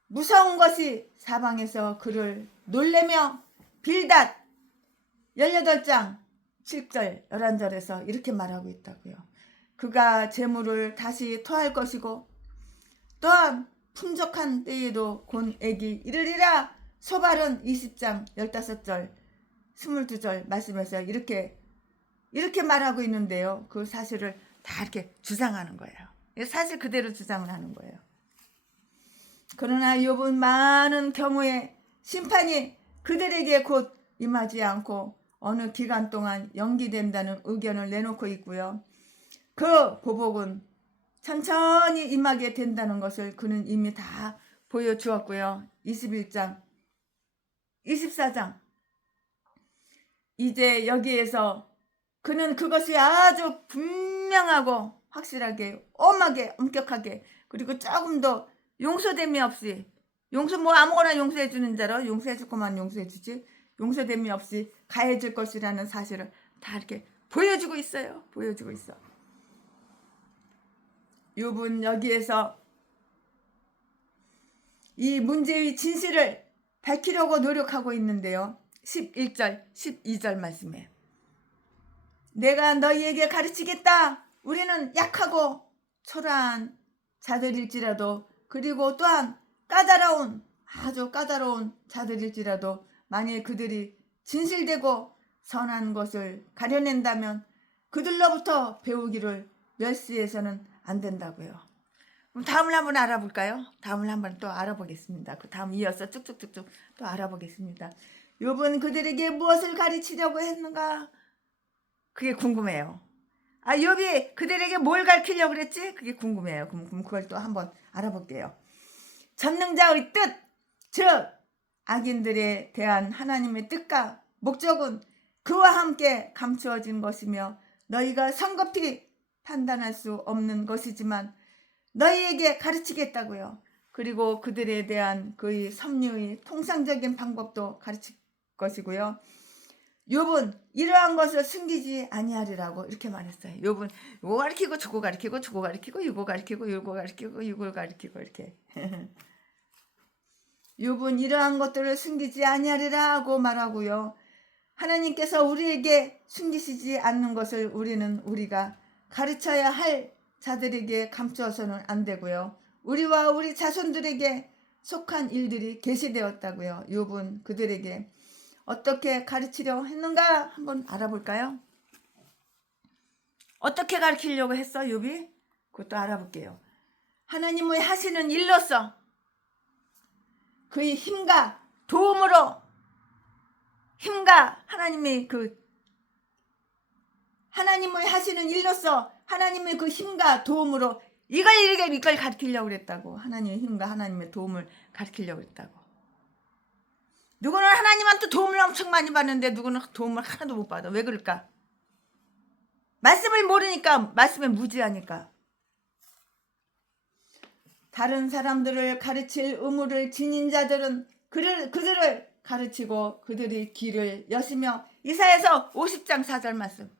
무서운 것이 사방에서 그를 놀래며 빌닷 18장 7절 11절에서 이렇게 말하고 있다고요. 그가 재물을 다시 토할 것이고 또한 풍족한 때에도 곤액이 이르리라. 소발은 20장 15절 22절 말씀에서 이렇게 말하고 있는데요. 그 사실을 다 이렇게 주장하는 거예요. 사실 그대로 주장을 하는 거예요. 그러나 욥은 많은 경우에 심판이 그들에게 곧 임하지 않고 어느 기간 동안 연기된다는 의견을 내놓고 있고요. 그 보복은 천천히 임하게 된다는 것을 그는 이미 다 보여주었고요. 21장 24장 이제 여기에서 그는 그것이 아주 분명하고 확실하게 엄하게 엄격하게 그리고 조금 더 용서됨이 없이 아무거나 용서해 주는 자로 용서해 줄 것만 용서해 주지 용서됨이 없이 가해질 것이라는 사실을 다 이렇게 보여주고 있어요. 보여주고 있어. 욥은 여기에서 이 문제의 진실을 밝히려고 노력하고 있는데요. 11절 12절 말씀에 내가 너희에게 가르치겠다. 우리는 약하고 초라한 자들일지라도 그리고 또한 아주 까다로운 자들일지라도 만일 그들이 진실되고 선한 것을 가려낸다면 그들로부터 배우기를 멸시해서는 안 된다고요. 그럼 다음을 한번 알아볼까요? 다음을 한번 또 알아보겠습니다. 그 다음 이어서 쭉쭉쭉쭉 또 알아보겠습니다. 욥은 그들에게 무엇을 가르치려고 했는가? 그게 궁금해요. 욥이 그들에게 뭘 가르치려고 그랬지? 그게 궁금해요. 그럼 그걸 또 한번 알아볼게요. 전능자의 뜻, 즉 악인들에 대한 하나님의 뜻과 목적은 그와 함께 감추어진 것이며 너희가 성급히 판단할 수 없는 것이지만 너희에게 가르치겠다고요. 그리고 그들에 대한 그의 섭리의 통상적인 방법도 가르칠 것이고요. 욥은 이러한 것을 숨기지 아니하리라고 이렇게 말했어요. 욥은 이거 가르치고 저거 가르치고 저거 가르치고 이거 가르치고 이거 가르치고 이걸 가르치고 이렇게 욥은 이러한 것들을 숨기지 아니하리라고 말하고요. 하나님께서 우리에게 숨기시지 않는 것을 우리가 가르쳐야 할 자들에게 감추어서는 안 되고요. 우리와 우리 자손들에게 속한 일들이 계시되었다고요. 욥은 그들에게 어떻게 가르치려 했는가 한번 알아볼까요? 어떻게 가르치려고 했어, 욥이? 그것도 알아볼게요. 하나님의 하시는 일로서 그의 힘과 도움으로, 힘과 하나님의 하시는 일로서 하나님의 그 힘과 도움으로 이걸 가르치려고 그랬다고. 하나님의 힘과 하나님의 도움을 가르치려고 그랬다고. 누구는 하나님한테 도움을 엄청 많이 받는데 누구는 도움을 하나도 못 받아. 왜 그럴까? 말씀을 모르니까, 말씀에 무지하니까. 다른 사람들을 가르칠 의무를 지닌 자들은 그들을 가르치고 그들의 길을 여시며, 이사야서 50장 4절 말씀.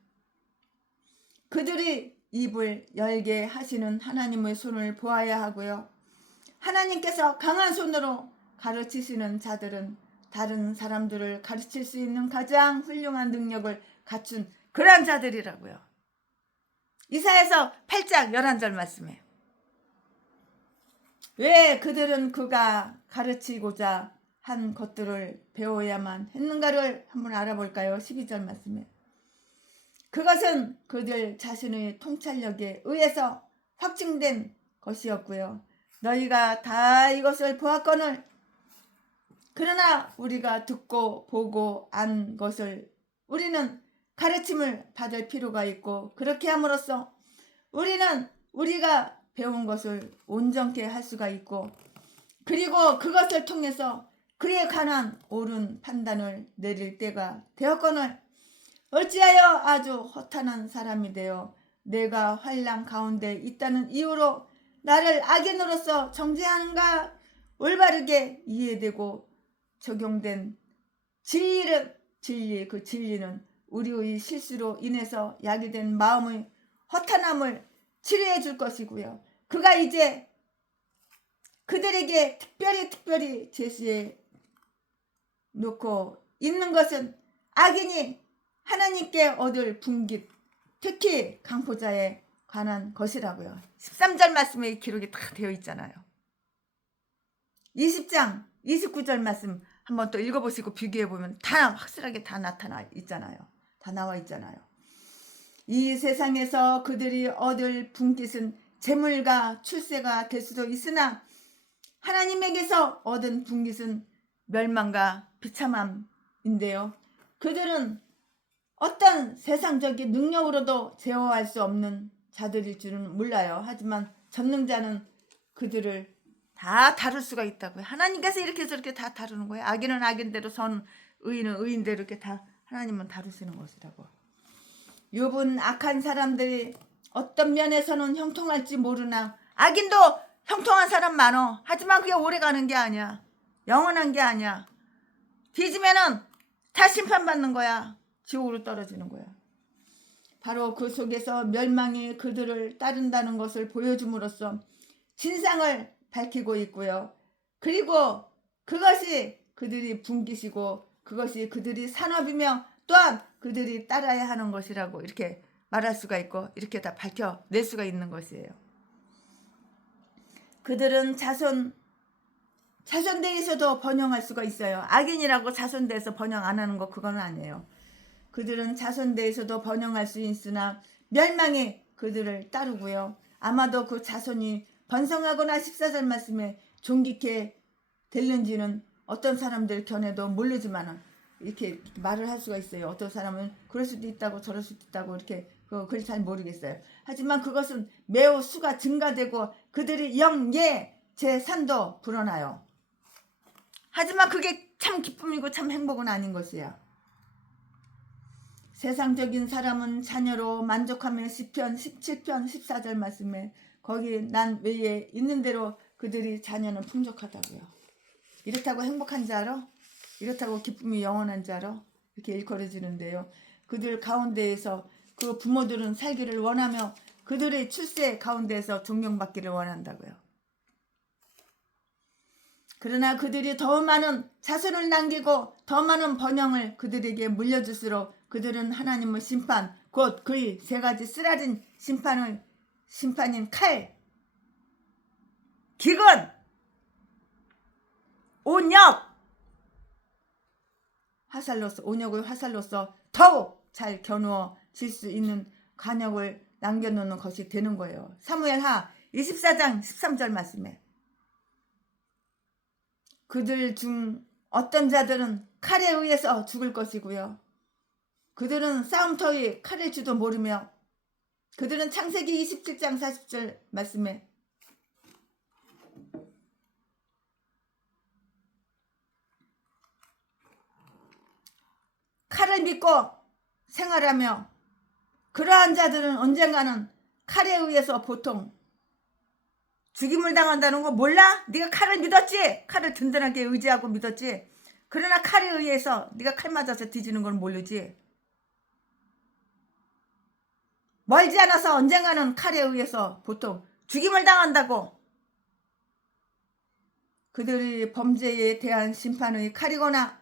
그들이 입을 열게 하시는 하나님의 손을 보아야 하고요. 하나님께서 강한 손으로 가르치시는 자들은 다른 사람들을 가르칠 수 있는 가장 훌륭한 능력을 갖춘 그런 자들이라고요. 이사야서 8장 11절 말씀에. 왜 그들은 그가 가르치고자 한 것들을 배워야만 했는가를 한번 알아볼까요? 12절 말씀에. 그것은 그들 자신의 통찰력에 의해서 확증된 것이었고요. 너희가 다 이것을 보았거늘 그러나 우리가 듣고 보고 안 것을 우리는 가르침을 받을 필요가 있고, 그렇게 함으로써 우리는 우리가 배운 것을 온전케 할 수가 있고, 그리고 그것을 통해서 그에 관한 옳은 판단을 내릴 때가 되었거늘 어찌하여 아주 허탄한 사람이 되어 내가 환난 가운데 있다는 이유로 나를 악인으로서 정죄하는가? 올바르게 이해되고 적용된 진리는 우리의 실수로 인해서 야기된 마음의 허탄함을 치료해 줄 것이고요. 그가 이제 그들에게 특별히 제시해 놓고 있는 것은 악인이 하나님께 얻을 분깃, 특히 강포자에 관한 것이라고요. 13절 말씀에 기록이 다 되어 있잖아요. 20장 29절 말씀 한번 또 읽어보시고 비교해보면 다 확실하게 다 나타나 있잖아요. 다 나와 있잖아요. 이 세상에서 그들이 얻을 분깃은 재물과 출세가 될 수도 있으나 하나님에게서 얻은 분깃은 멸망과 비참함인데요. 그들은 어떤 세상적인 능력으로도 제어할 수 없는 자들일 줄은 몰라요. 하지만 전능자는 그들을 다 다룰 수가 있다고요. 하나님께서 이렇게 저렇게 다 다루는 거예요. 악인은 악인대로, 의인은 의인대로 이렇게 다 하나님은 다루시는 것이라고. 욥은 악한 사람들이 어떤 면에서는 형통할지 모르나, 악인도 형통한 사람 많어. 하지만 그게 오래가는 게 아니야. 영원한 게 아니야. 뒤지면은 다 심판받는 거야. 지옥으로 떨어지는 거야. 바로 그 속에서 멸망이 그들을 따른다는 것을 보여줌으로써 진상을 밝히고 있고요. 그리고 그것이 그들이 분깃이고 그것이 그들이 산업이며 또한 그들이 따라야 하는 것이라고 이렇게 말할 수가 있고, 이렇게 다 밝혀낼 수가 있는 것이에요. 그들은 자손대에서도 번영할 수가 있어요. 악인이라고 자손대에서 번영 안 하는 거 그건 아니에요. 그들은 자손대에서도 번영할 수 있으나 멸망이 그들을 따르고요. 아마도 그 자손이 번성하거나 14절 말씀에 존귀케 될는지는 어떤 사람들 견해도 모르지만은 이렇게 말을 할 수가 있어요. 어떤 사람은 그럴 수도 있다고 저럴 수도 있다고 이렇게 그걸 잘 모르겠어요. 하지만 그것은 매우 수가 증가되고 그들이 영예 제 산도 불어나요. 하지만 그게 참 기쁨이고 참 행복은 아닌 것이야. 세상적인 사람은 자녀로 만족하며 시편 17편 14절 말씀에 거기 난 외에 있는 대로 그들이 자녀는 풍족하다고요. 이렇다고 행복한 줄 알아? 이렇다고 기쁨이 영원한 줄 알아? 이렇게 일컬어지는데요. 그들 가운데에서 그 부모들은 살기를 원하며 그들의 출세 가운데에서 존경받기를 원한다고요. 그러나 그들이 더 많은 자손을 남기고 더 많은 번영을 그들에게 물려줄수록 그들은 하나님의 심판, 곧 그의 세 가지 쓰라린 심판을 심판인 칼, 기근, 온역, 화살로서, 온역을 화살로서 더욱 잘 겨누어질 수 있는 간역을 남겨놓는 것이 되는 거예요. 사무엘하 24장 13절 말씀에 그들 중 어떤 자들은 칼에 의해서 죽을 것이고요. 그들은 싸움터에 칼을 줄도 모르며, 그들은 창세기 27장 40절 말씀에 칼을 믿고 생활하며, 그러한 자들은 언젠가는 칼에 의해서 보통 죽임을 당한다는 거 몰라? 네가 칼을 믿었지? 칼을 든든하게 의지하고 믿었지? 그러나 칼에 의해서 네가 칼 맞아서 뒤지는 건 모르지? 멀지 않아서 언젠가는 칼에 의해서 보통 죽임을 당한다고. 그들이 범죄에 대한 심판의 칼이거나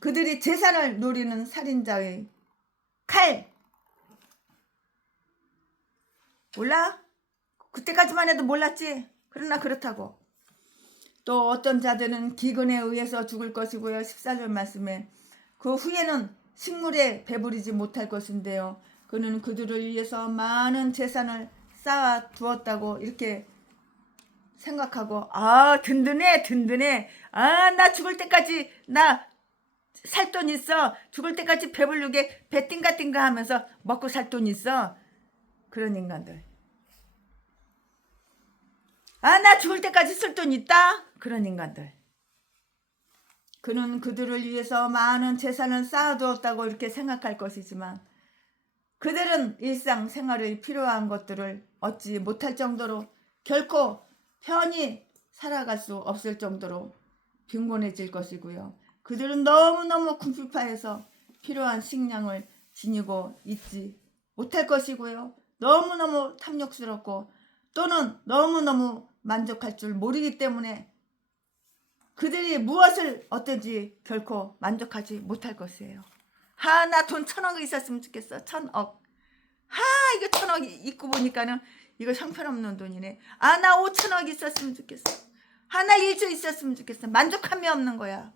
그들이 재산을 노리는 살인자의 칼. 몰라? 그때까지만 해도 몰랐지? 그러나 그렇다고. 또 어떤 자들은 기근에 의해서 죽을 것이고요. 14절 말씀에 그 후에는 식물에 배부르지 못할 것인데요. 그는 그들을 위해서 많은 재산을 쌓아 두었다고 이렇게 생각하고, 아 든든해 든든해, 아 나 죽을 때까지 나 살 돈 있어, 죽을 때까지 배부르게 배 띵가띵가 하면서 먹고 살 돈 있어. 그런 인간들. 아 나 죽을 때까지 쓸 돈 있다. 그런 인간들. 그는 그들을 위해서 많은 재산을 쌓아두었다고 이렇게 생각할 것이지만 그들은 일상생활의 필요한 것들을 얻지 못할 정도로 결코 편히 살아갈 수 없을 정도로 빈곤해질 것이고요. 그들은 너무너무 궁핍해서 필요한 식량을 지니고 있지 못할 것이고요. 너무너무 탐욕스럽고 또는 너무너무 만족할 줄 모르기 때문에 그들이 무엇을 얻든지 결코 만족하지 못할 것이에요. 하, 나 돈 1,000억 있었으면 좋겠어. 1,000억. 하, 이거 1,000억 입고 보니까는 이거 형편없는 돈이네. 아, 나 5,000억 있었으면 좋겠어. 하, 나 1조 있었으면 좋겠어. 만족함이 없는 거야.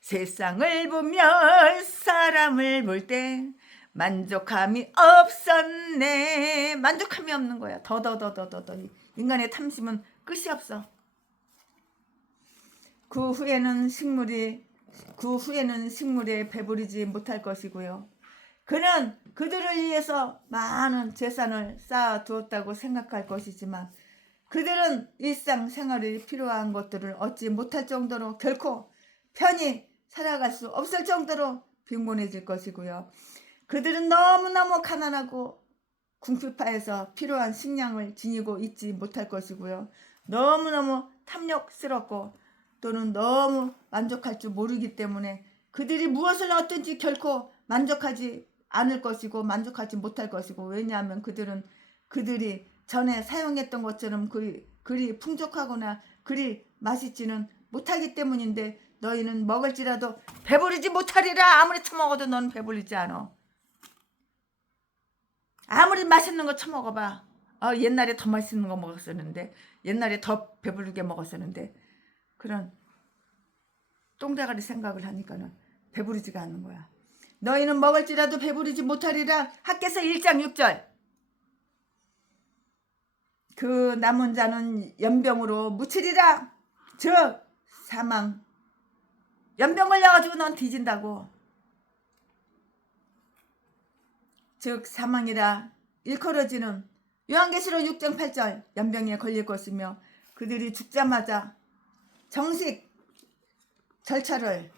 세상을 보며 사람을 볼 때 만족함이 없었네. 만족함이 없는 거야. 더 인간의 탐심은 끝이 없어. 그 후에는 식물에 배부르지 못할 것이고요. 그는 그들을 위해서 많은 재산을 쌓아두었다고 생각할 것이지만 그들은 일상생활에 필요한 것들을 얻지 못할 정도로 결코 편히 살아갈 수 없을 정도로 빈곤해질 것이고요. 그들은 너무너무 가난하고 궁핍해서 필요한 식량을 지니고 있지 못할 것이고요. 너무너무 탐욕스럽고 또는 너무 만족할 줄 모르기 때문에 그들이 무엇을 얻든지 결코 만족하지 않을 것이고 만족하지 못할 것이고, 왜냐하면 그들이 전에 사용했던 것처럼 그리 풍족하거나 그리 맛있지는 못하기 때문인데 너희는 먹을지라도 배부르지 못하리라. 아무리 처먹어도 너는 배부르지 않아. 아무리 맛있는 거 처먹어봐. 옛날에 더 맛있는 거 먹었었는데, 옛날에 더 배부르게 먹었었는데, 그런 똥대가리 생각을 하니까는 배부르지가 않는 거야. 너희는 먹을지라도 배부르지 못하리라. 학개서 1장 6절. 그 남은 자는 연병으로 묻히리라. 즉 사망. 연병 걸려가지고 넌 뒤진다고. 즉 사망이라 일컬어지는 요한계시록 6장 8절 연병에 걸릴 것이며 그들이 죽자마자 정식 절차를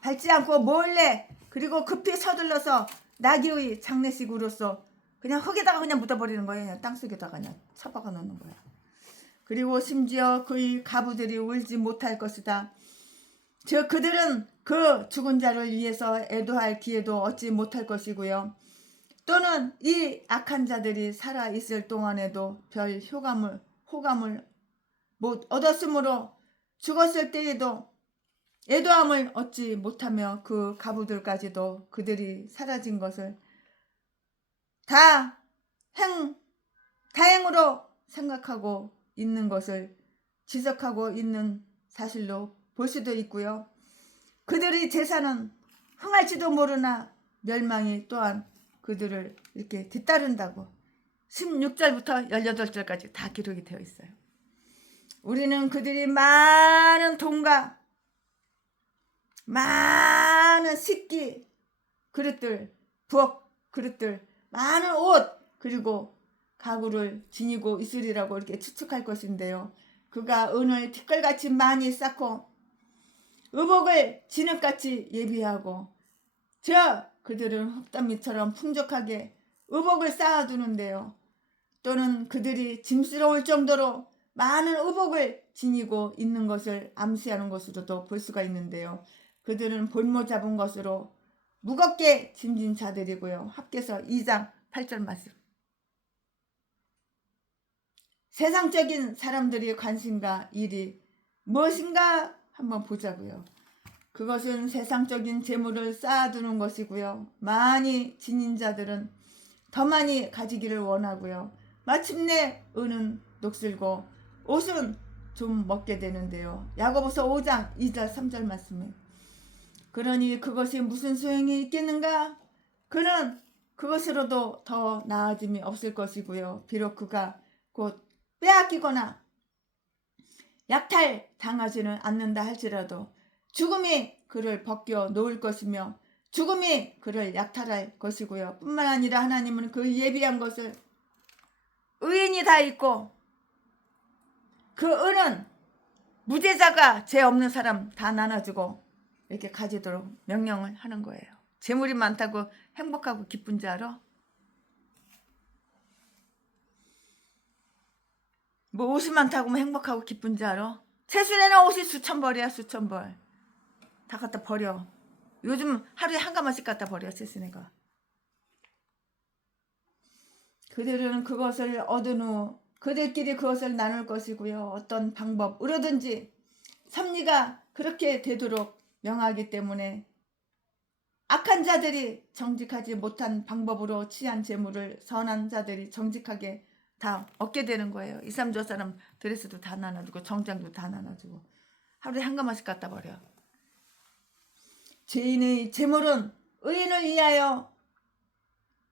밟지 않고 몰래 그리고 급히 서둘러서 나귀의 장례식으로서 그냥 흙에다가 그냥 묻어버리는 거예요. 그냥 땅속에다가 그냥 처박아 놓는 거야. 그리고 심지어 그의 가부들이 울지 못할 것이다. 즉 그들은 그 죽은 자를 위해서 애도할 기회도 얻지 못할 것이고요. 또는 이 악한 자들이 살아있을 동안에도 별 호감을 못 얻었으므로 죽었을 때에도 애도함을 얻지 못하며 그 가부들까지도 그들이 사라진 것을 다 다행으로 생각하고 있는 것을 지적하고 있는 사실로 볼 수도 있고요. 그들의 제사는 흥할지도 모르나 멸망이 또한 그들을 이렇게 뒤따른다고 16절부터 18절까지 다 기록이 되어 있어요. 우리는 그들이 많은 돈과 많은 식기 그릇들, 부엌 그릇들, 많은 옷 그리고 가구를 지니고 있으리라고 이렇게 추측할 것인데요. 그가 은을 티끌같이 많이 쌓고 의복을 진흙같이 예비하고 그들은 흙더미처럼 풍족하게 의복을 쌓아두는데요. 또는 그들이 짐스러울 정도로 많은 의복을 지니고 있는 것을 암시하는 것으로도 볼 수가 있는데요. 그들은 볼모 잡은 것으로 무겁게 짐진 자들이고요. 합계서 2장 8절 말씀. 세상적인 사람들의 관심과 일이 무엇인가 한번 보자고요. 그것은 세상적인 재물을 쌓아두는 것이고요. 많이 지닌 자들은 더 많이 가지기를 원하고요. 마침내 은은 녹슬고 옷은 좀 먹게 되는데요. 야고보서 5장 2절 3절 말씀에 그러니 그것이 무슨 소용이 있겠는가? 그는 그것으로도 더 나아짐이 없을 것이고요. 비록 그가 곧 빼앗기거나 약탈 당하지는 않는다 할지라도 죽음이 그를 벗겨 놓을 것이며 죽음이 그를 약탈할 것이고요. 뿐만 아니라 하나님은 그 예비한 것을 의인이 다 있고 그 은은 무죄자가 죄 없는 사람 다 나눠주고 이렇게 가지도록 명령을 하는 거예요. 재물이 많다고 행복하고 기쁜 줄 알아? 뭐 옷이 많다고 행복하고 기쁜 줄 알아? 최순애는 옷이 수천 벌이야, 수천 벌. 다 갖다 버려. 요즘 하루에 한 가마씩 갖다 버려, 최순애가. 그들은 그것을 얻은 후 그들끼리 그것을 나눌 것이고요. 어떤 방법으로든지 섭리가 그렇게 되도록 명하기 때문에 악한 자들이 정직하지 못한 방법으로 취한 재물을 선한 자들이 정직하게 다 얻게 되는 거예요. 2, 3조 사람 드레스도 다 나눠주고 정장도 다 나눠주고 하루에 한 가마씩 갖다 버려. 죄인의 재물은 의인을 위하여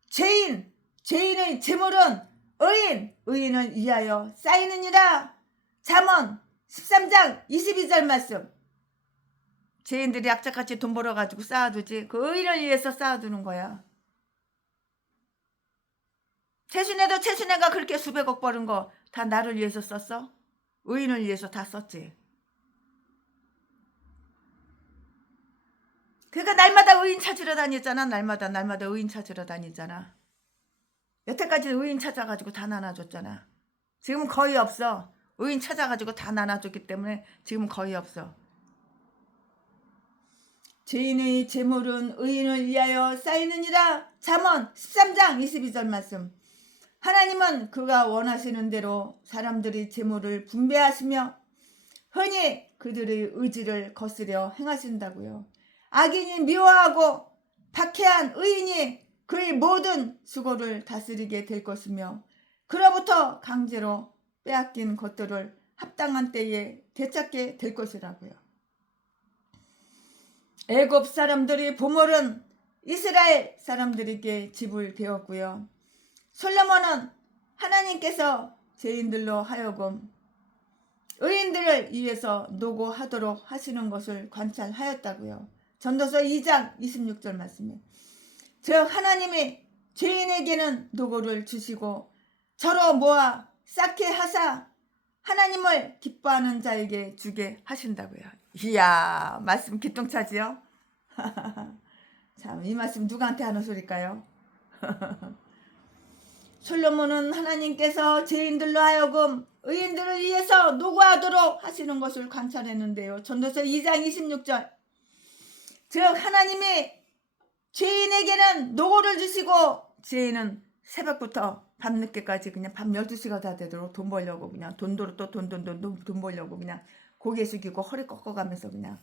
죄인의 재물은 의인을 위하여 쌓이느니라. 잠언 13장 22절 말씀. 죄인들이 악착같이 돈 벌어가지고 쌓아두지 그 의인을 위해서 쌓아두는 거야. 최순애가 그렇게 수백억 버는 거 다 나를 위해서 썼어? 의인을 위해서 다 썼지. 그러니까 날마다 의인 찾으러 다녔잖아. 날마다 의인 찾으러 다니잖아. 여태까지 의인 찾아가지고 다 나눠줬잖아. 지금은 거의 없어. 의인 찾아가지고 다 나눠줬기 때문에 지금은 거의 없어. 죄인의 재물은 의인을 위하여 쌓이느니라. 잠언 13장 22절 말씀. 하나님은 그가 원하시는 대로 사람들이 재물을 분배하시며 흔히 그들의 의지를 거스려 행하신다고요. 악인이 미워하고 박해한 의인이 그의 모든 수고를 다스리게 될 것이며 그로부터 강제로 빼앗긴 것들을 합당한 때에 되찾게 될 것이라고요. 애굽 사람들이 보물은 이스라엘 사람들에게 지불되었고요. 솔로몬은 하나님께서 죄인들로 하여금 의인들을 위해서 노고하도록 하시는 것을 관찰하였다고요. 전도서 2장 26절 말씀에 즉 하나님이 죄인에게는 노고를 주시고 저로 모아 쌓게 하사 하나님을 기뻐하는 자에게 주게 하신다고요. 이야, 말씀 기똥차지요? 참, 이 말씀 누구한테 하는 소리일까요? 솔로몬은 하나님께서 죄인들로 하여금 의인들을 위해서 노고하도록 하시는 것을 관찰했는데요. 전도서 2장 26절 즉 하나님이 죄인에게는 노고를 주시고 죄인은 새벽부터 밤늦게까지 그냥 밤 12시가 다 되도록 돈 벌려고 그냥 돈 벌려고 그냥 고개 숙이고 허리 꺾어가면서 그냥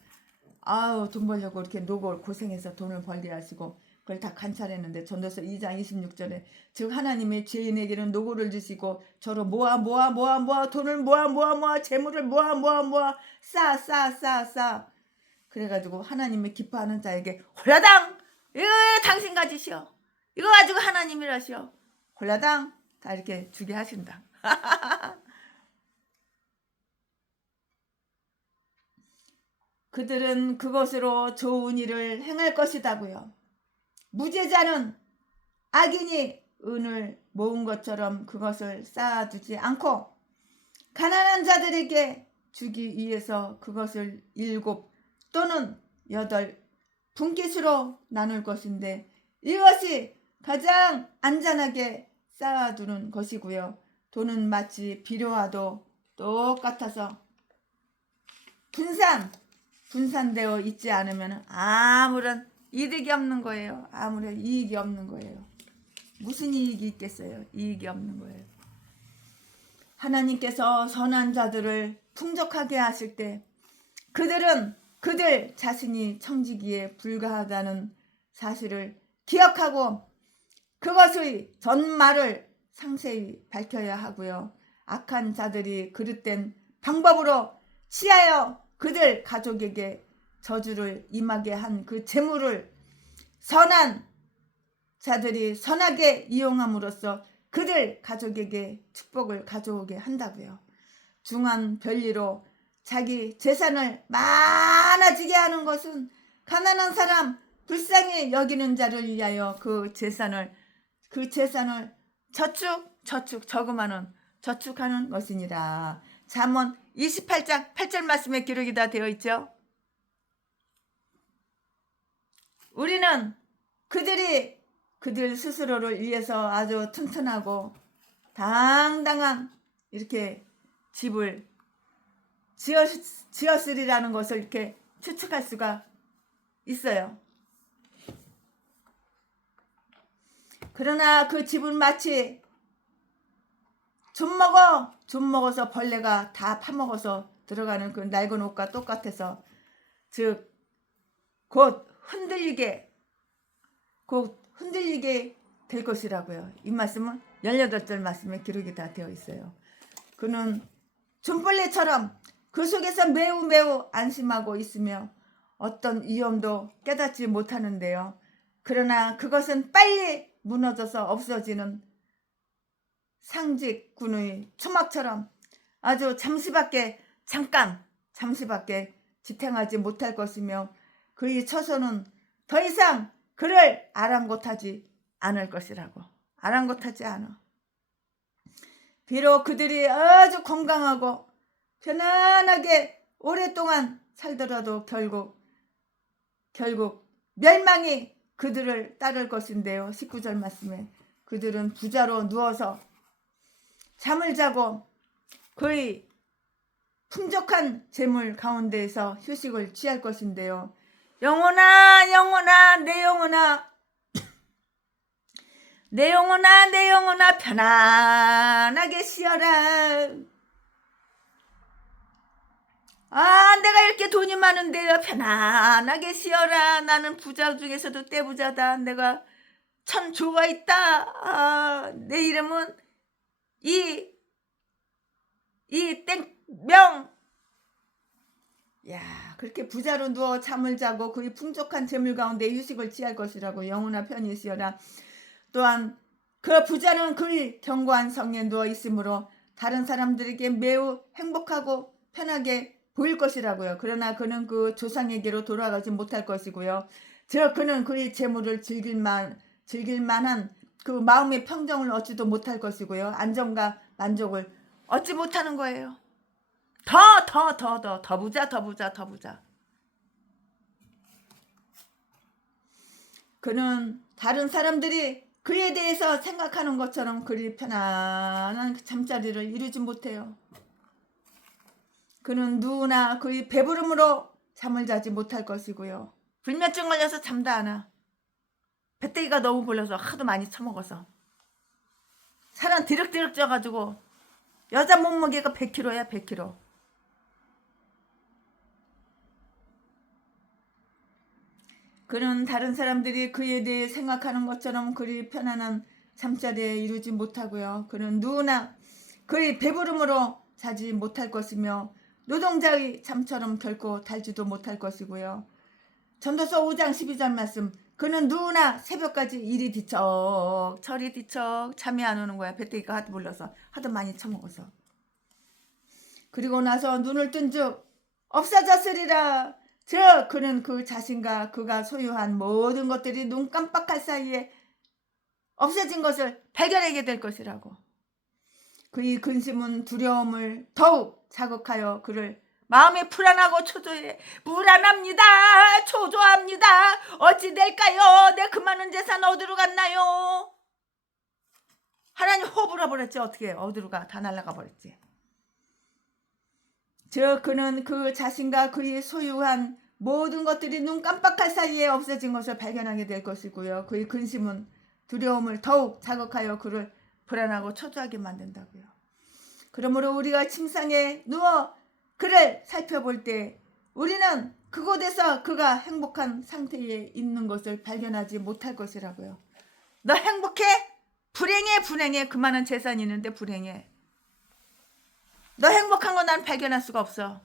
돈 벌려고 이렇게 노고 고생해서 돈을 벌게 하시고 그걸 다 관찰했는데 전도서 2장 26절에 즉 하나님의 죄인에게는 노고를 주시고 저로 모아 돈을 모아 재물을 모아 쌓아 그래가지고 하나님의 기뻐하는 자에게 홀라당 이거 당신 가지시오 이거 가지고 하나님이라시오 홀라당 다 이렇게 주게 하신다. 그들은 그것으로 좋은 일을 행할 것이다고요. 무죄자는 악인이 은을 모은 것처럼 그것을 쌓아두지 않고 가난한 자들에게 주기 위해서 그것을 7 또는 8 분깃으로 나눌 것인데 이것이 가장 안전하게 쌓아두는 것이고요. 돈은 마치 비료와도 똑같아서 분산되어 있지 않으면 아무런 이득이 없는 거예요. 아무런 이익이 없는 거예요. 무슨 이익이 있겠어요? 이익이 없는 거예요. 하나님께서 선한 자들을 풍족하게 하실 때 그들은 그들 자신이 청지기에 불과하다는 사실을 기억하고 그것의 전말을 상세히 밝혀야 하고요. 악한 자들이 그릇된 방법으로 취하여 그들 가족에게 저주를 임하게 한 그 재물을 선한 자들이 선하게 이용함으로써 그들 가족에게 축복을 가져오게 한다고요. 중한 별리로 자기 재산을 많아지게 하는 것은 가난한 사람 불쌍히 여기는 자를 위하여 그 재산을 저금하는 저축하는 것이니라. 잠언 28장 8절 말씀에 기록이 다 되어 있죠. 우리는 그들 스스로를 위해서 아주 튼튼하고 당당한 이렇게 집을 지었으리라는 것을 이렇게 추측할 수가 있어요. 그러나 그 집은 마치 좀 먹어서 벌레가 다 파먹어서 들어가는 그 낡은 옷과 똑같아서 즉 곧 흔들리게 될 것이라고요. 이 말씀은 18절 말씀에 기록이 다 되어 있어요. 그는 준벌레처럼 그 속에서 매우 안심하고 있으며 어떤 위험도 깨닫지 못하는데요. 그러나 그것은 빨리 무너져서 없어지는 상직군의 초막처럼 아주 잠시밖에 지탱하지 못할 것이며 그의 처소는 더 이상 그를 아랑곳하지 않을 것이라고. 아랑곳하지 않아. 비록 그들이 아주 건강하고 편안하게 오랫동안 살더라도 결국 멸망이 그들을 따를 것인데요. 19절 말씀에 그들은 부자로 누워서 잠을 자고 그의 풍족한 재물 가운데에서 휴식을 취할 것인데요. 영혼아 내 영혼아 편안하게 쉬어라. 내가 이렇게 돈이 많은데요. 편안하게 쉬어라. 나는 부자 중에서도 떼부자다. 내가 천 조가 있다. 내 이름은 이 땡명. 그렇게 부자로 누워 잠을 자고 그의 풍족한 재물 가운데 휴식을 취할 것이라고. 영혼아 편히 쉬어라. 또한 그 부자는 그의 견고한 성에 누워 있으므로 다른 사람들에게 매우 행복하고 편하게 보일 것이라고요. 그러나 그는 그 조상에게로 돌아가지 못할 것이고요. 그는 그의 재물을 즐길 만한 그 마음의 평정을 얻지도 못할 것이고요. 안정과 만족을 얻지 못하는 거예요. 더 부자. 그는 다른 사람들이 그에 대해서 생각하는 것처럼 그리 편안한 잠자리를 이루지 못해요. 그는 누구나 그의 배부름으로 잠을 자지 못할 것이고요. 불면증 걸려서 잠도 안 와. 배때기가 너무 불려서 하도 많이 처먹어서 살은 디럭디럭 쪄가지고 여자 몸무게가 100kg야 100kg. 그는 다른 사람들이 그에 대해 생각하는 것처럼 그리 편안한 잠자리에 이루지 못하고요. 그는 누구나 그의 배부름으로 자지 못할 것이며 노동자의 잠처럼 결코 달지도 못할 것이고요. 전도서 5장 12절 말씀. 그는 누구나 새벽까지 이리 뒤척 저리 뒤척 잠이 안 오는 거야. 배때기가 하도 불러서 하도 많이 처먹어서. 그리고 나서 눈을 뜬즉 없어졌으리라. 즉 그는 그 자신과 그가 소유한 모든 것들이 눈 깜빡할 사이에 없어진 것을 발견하게 될 것이라고. 그의 근심은 두려움을 더욱 자극하여 그를 마음이 불안하고 초조해. 불안합니다. 초조합니다. 어찌 될까요? 내 그 많은 재산 어디로 갔나요? 하나님 호불어버렸지. 어떻게 어디로 가? 다 날아가 버렸지. 즉 그는 그 자신과 그의 소유한 모든 것들이 눈 깜빡할 사이에 없어진 것을 발견하게 될 것이고요. 그의 근심은 두려움을 더욱 자극하여 그를 불안하고 초조하게 만든다고요. 그러므로 우리가 침상에 누워 그를 살펴볼 때 우리는 그곳에서 그가 행복한 상태에 있는 것을 발견하지 못할 것이라고요. 너 행복해? 불행해 불행해. 그 많은 재산이 있는데 불행해. 너 행복한 거 난 발견할 수가 없어.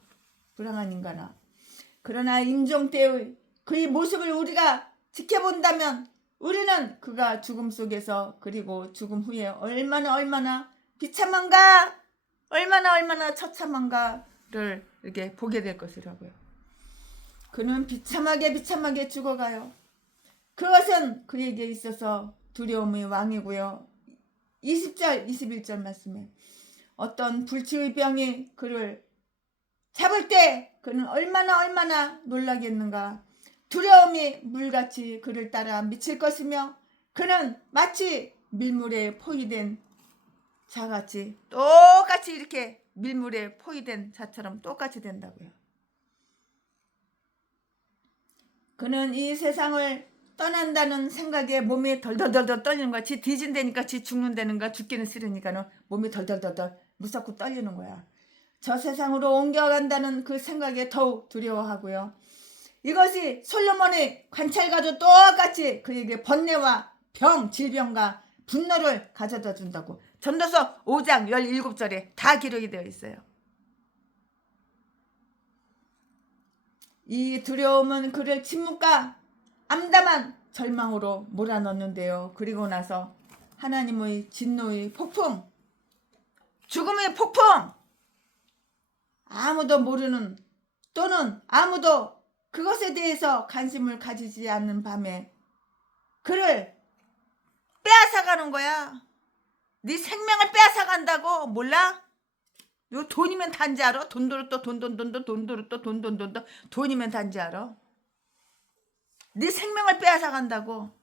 불행한 인간아. 그러나 임종 때의 그의 모습을 우리가 지켜본다면 우리는 그가 죽음 속에서 그리고 죽음 후에 얼마나 비참한가, 얼마나 처참한가를 이렇게 보게 될 것이라고요. 그는 비참하게 죽어가요. 그것은 그에게 있어서 두려움의 왕이고요. 20절 21절 말씀에 어떤 불치의 병이 그를 잡을 때 그는 얼마나 놀라겠는가. 두려움이 물같이 그를 따라 미칠 것이며 그는 마치 밀물에 포위된 자같이 똑같이 이렇게 밀물에 포위된 자처럼 똑같이 된다고요. 그는 이 세상을 떠난다는 생각에 몸이 덜덜덜 떨리는 거야. 지 뒤진다니까 지 죽는다는가 죽기는 싫으니까 몸이 덜덜덜 무섭고 떨리는 거야. 저 세상으로 옮겨간다는 그 생각에 더욱 두려워하고요. 이것이 솔로몬의 관찰과도 똑같이 그에게 번뇌와 병, 질병과 분노를 가져다 준다고. 전도서 5장 17절에 다 기록이 되어 있어요. 이 두려움은 그를 침묵과 암담한 절망으로 몰아넣는데요. 그리고 나서 하나님의 진노의 폭풍, 죽음의 폭풍, 아무도 모르는 또는 아무도 그것에 대해서 관심을 가지지 않는 밤에 그를 빼앗아가는 거야. 네 생명을 빼앗아간다고 몰라? 요 돈이면 단지 알아? 돈이면 단지 알아? 네 생명을 빼앗아간다고.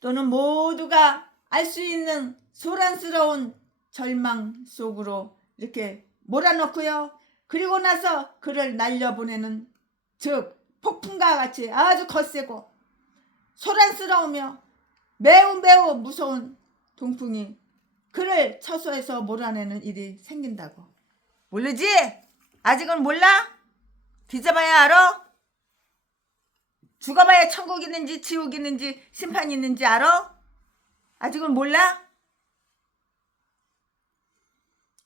또는 모두가 알 수 있는 소란스러운 절망 속으로 이렇게 몰아넣고요. 그리고 나서 그를 날려보내는 즉 폭풍과 같이 아주 거세고 소란스러우며 매우 무서운 동풍이 그를 처소에서 몰아내는 일이 생긴다고. 모르지? 아직은 몰라? 뒤져봐야 알아? 죽어봐야 천국 있는지 지옥 있는지 심판이 있는지 알아? 아직은 몰라?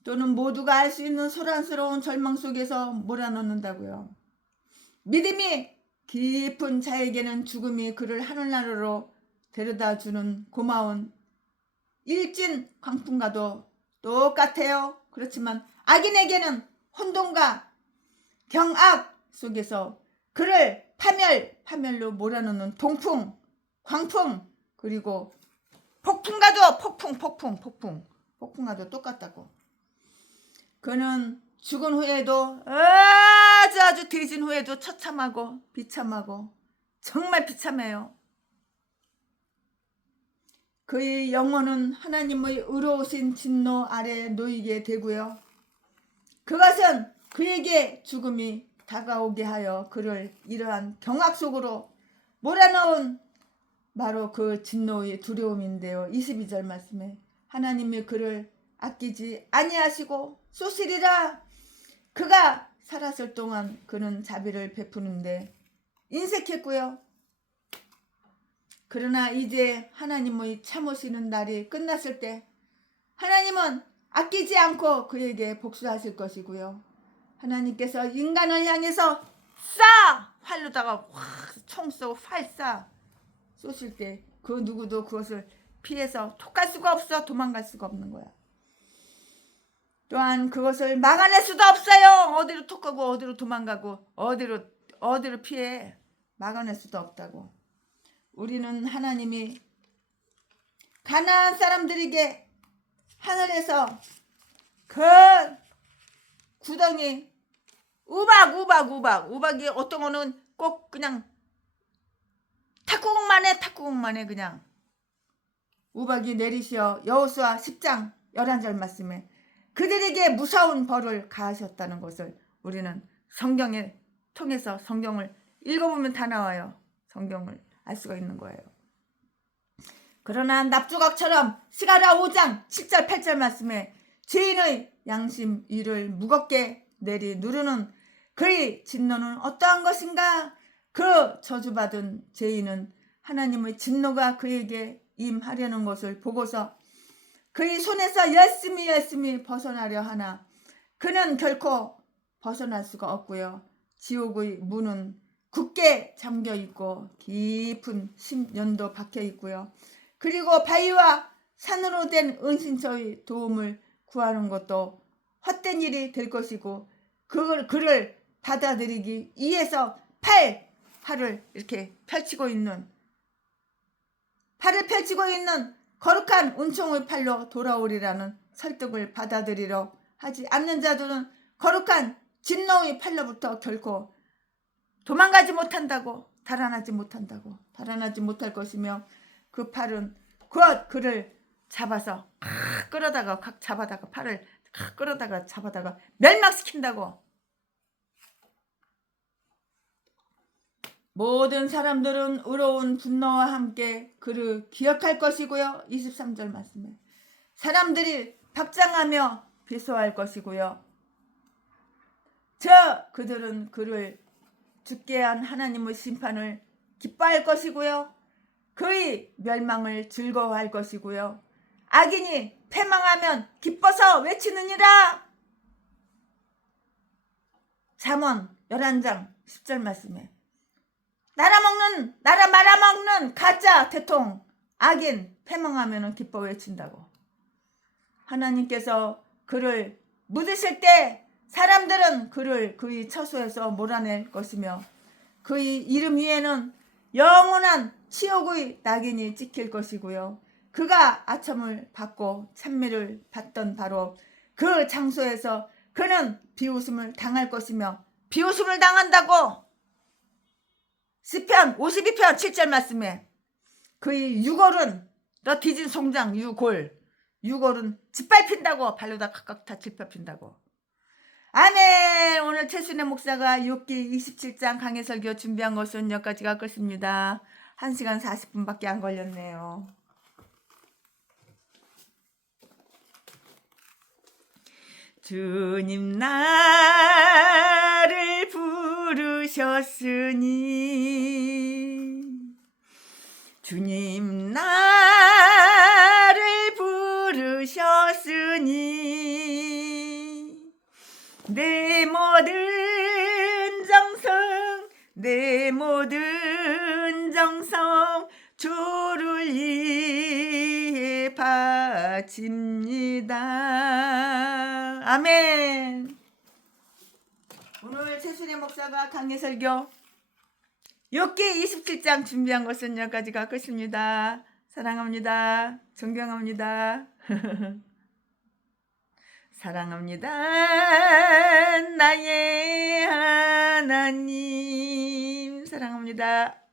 또는 모두가 알 수 있는 소란스러운 절망 속에서 몰아넣는다고요. 믿음이 깊은 자에게는 죽음이 그를 하늘나라로 데려다주는 고마운 일진 광풍과도 똑같아요. 그렇지만 악인에게는 혼돈과 경악 속에서 그를 파멸로 몰아넣는 동풍, 광풍, 그리고 폭풍과도 폭풍과도 똑같다고. 그는 죽은 후에도 아주 뒤진 후에도 처참하고 비참하고 정말 비참해요. 그의 영혼은 하나님의 의로우신 진노 아래 놓이게 되고요. 그것은 그에게 죽음이 다가오게 하여 그를 이러한 경악 속으로 몰아넣은 바로 그 진노의 두려움인데요. 22절 말씀에 하나님이 그를 아끼지 아니하시고 쏘시리라. 그가 살았을 동안 그는 자비를 베푸는데 인색했고요. 그러나 이제 하나님의 참으시는 날이 끝났을 때 하나님은 아끼지 않고 그에게 복수하실 것이고요. 하나님께서 인간을 향해서 활로다가 총 쏘고 활 쏘실 때 그 누구도 그것을 피해서 톡할 수가 없어. 도망갈 수가 없는 거야. 또한 그것을 막아낼 수도 없어요. 어디로 톡하고 어디로 도망가고 어디로 피해. 막아낼 수도 없다고. 우리는 하나님이 가나안 사람들에게 하늘에서 그 구덩이 우박이 어떤 거는 꼭 그냥 탁구공만 해 그냥 우박이 내리시어 여호수아 10장 11절 말씀에 그들에게 무서운 벌을 가하셨다는 것을 우리는 성경에 통해서 성경을 읽어보면 다 나와요. 성경을 알 수가 있는 거예요. 그러나 납조각처럼 스가랴 5장 7절 8절 말씀에 죄인의 양심 위를 무겁게 내리 누르는 그의 진노는 어떠한 것인가? 그 저주받은 죄인은 하나님의 진노가 그에게 임하려는 것을 보고서 그의 손에서 열심히 벗어나려 하나 그는 결코 벗어날 수가 없고요. 지옥의 문은 굳게 잠겨 있고 깊은 10년도 박혀 있고요. 그리고 바위와 산으로 된 은신처의 도움을 구하는 것도 헛된 일이 될 것이고 그를 받아들이기 위해서 팔을 이렇게 펼치고 있는 거룩한 은총의 팔로 돌아오리라는 설득을 받아들이려 하지 않는 자들은 거룩한 진노의 팔로부터 결코 도망가지 못한다고 달아나지 못할 것이며 그 팔은 곧 그를 잡아서 끌어다가 팔을 잡아다가 멸망시킨다고. 모든 사람들은 의로운 분노와 함께 그를 기억할 것이고요. 23절 말씀에 사람들이 박장하며 비소할 것이고요. 그들은 그를 죽게 한 하나님의 심판을 기뻐할 것이고요. 그의 멸망을 즐거워할 것이고요. 악인이 패망하면 기뻐서 외치느니라. 잠언 11장 10절 말씀에 나라 말아먹는 가짜 대통 악인 패망하면 기뻐 외친다고. 하나님께서 그를 묻으실 때 사람들은 그를 그의 처소에서 몰아낼 것이며 그의 이름 위에는 영원한 치욕의 낙인이 찍힐 것이고요. 그가 아첨을 받고 찬미를 받던 바로 그 장소에서 그는 비웃음을 당할 것이며 비웃음을 당한다고. 시편 52편 7절 말씀에 그의 유골은 너 뒤진 송장 유골은 짓밟힌다고. 발로다 각각 다 짓밟힌다고. 아멘. 오늘 최순애 목사가 욥기 27장 강해 설교 준비한 것은 여기까지가 끝입니다. 1시간 40분밖에 안 걸렸네요. 주님 나를 부르셨으니 주님 나를 부르셨으니 내 모든 정성 주를 위해 바칩니다. 아멘. 오늘 최순애 목사가 강해 설교 욥기 27장 준비한 것은 여기까지가 끝입니다. 사랑합니다. 존경합니다. 사랑합니다. 나의 하나님 사랑합니다.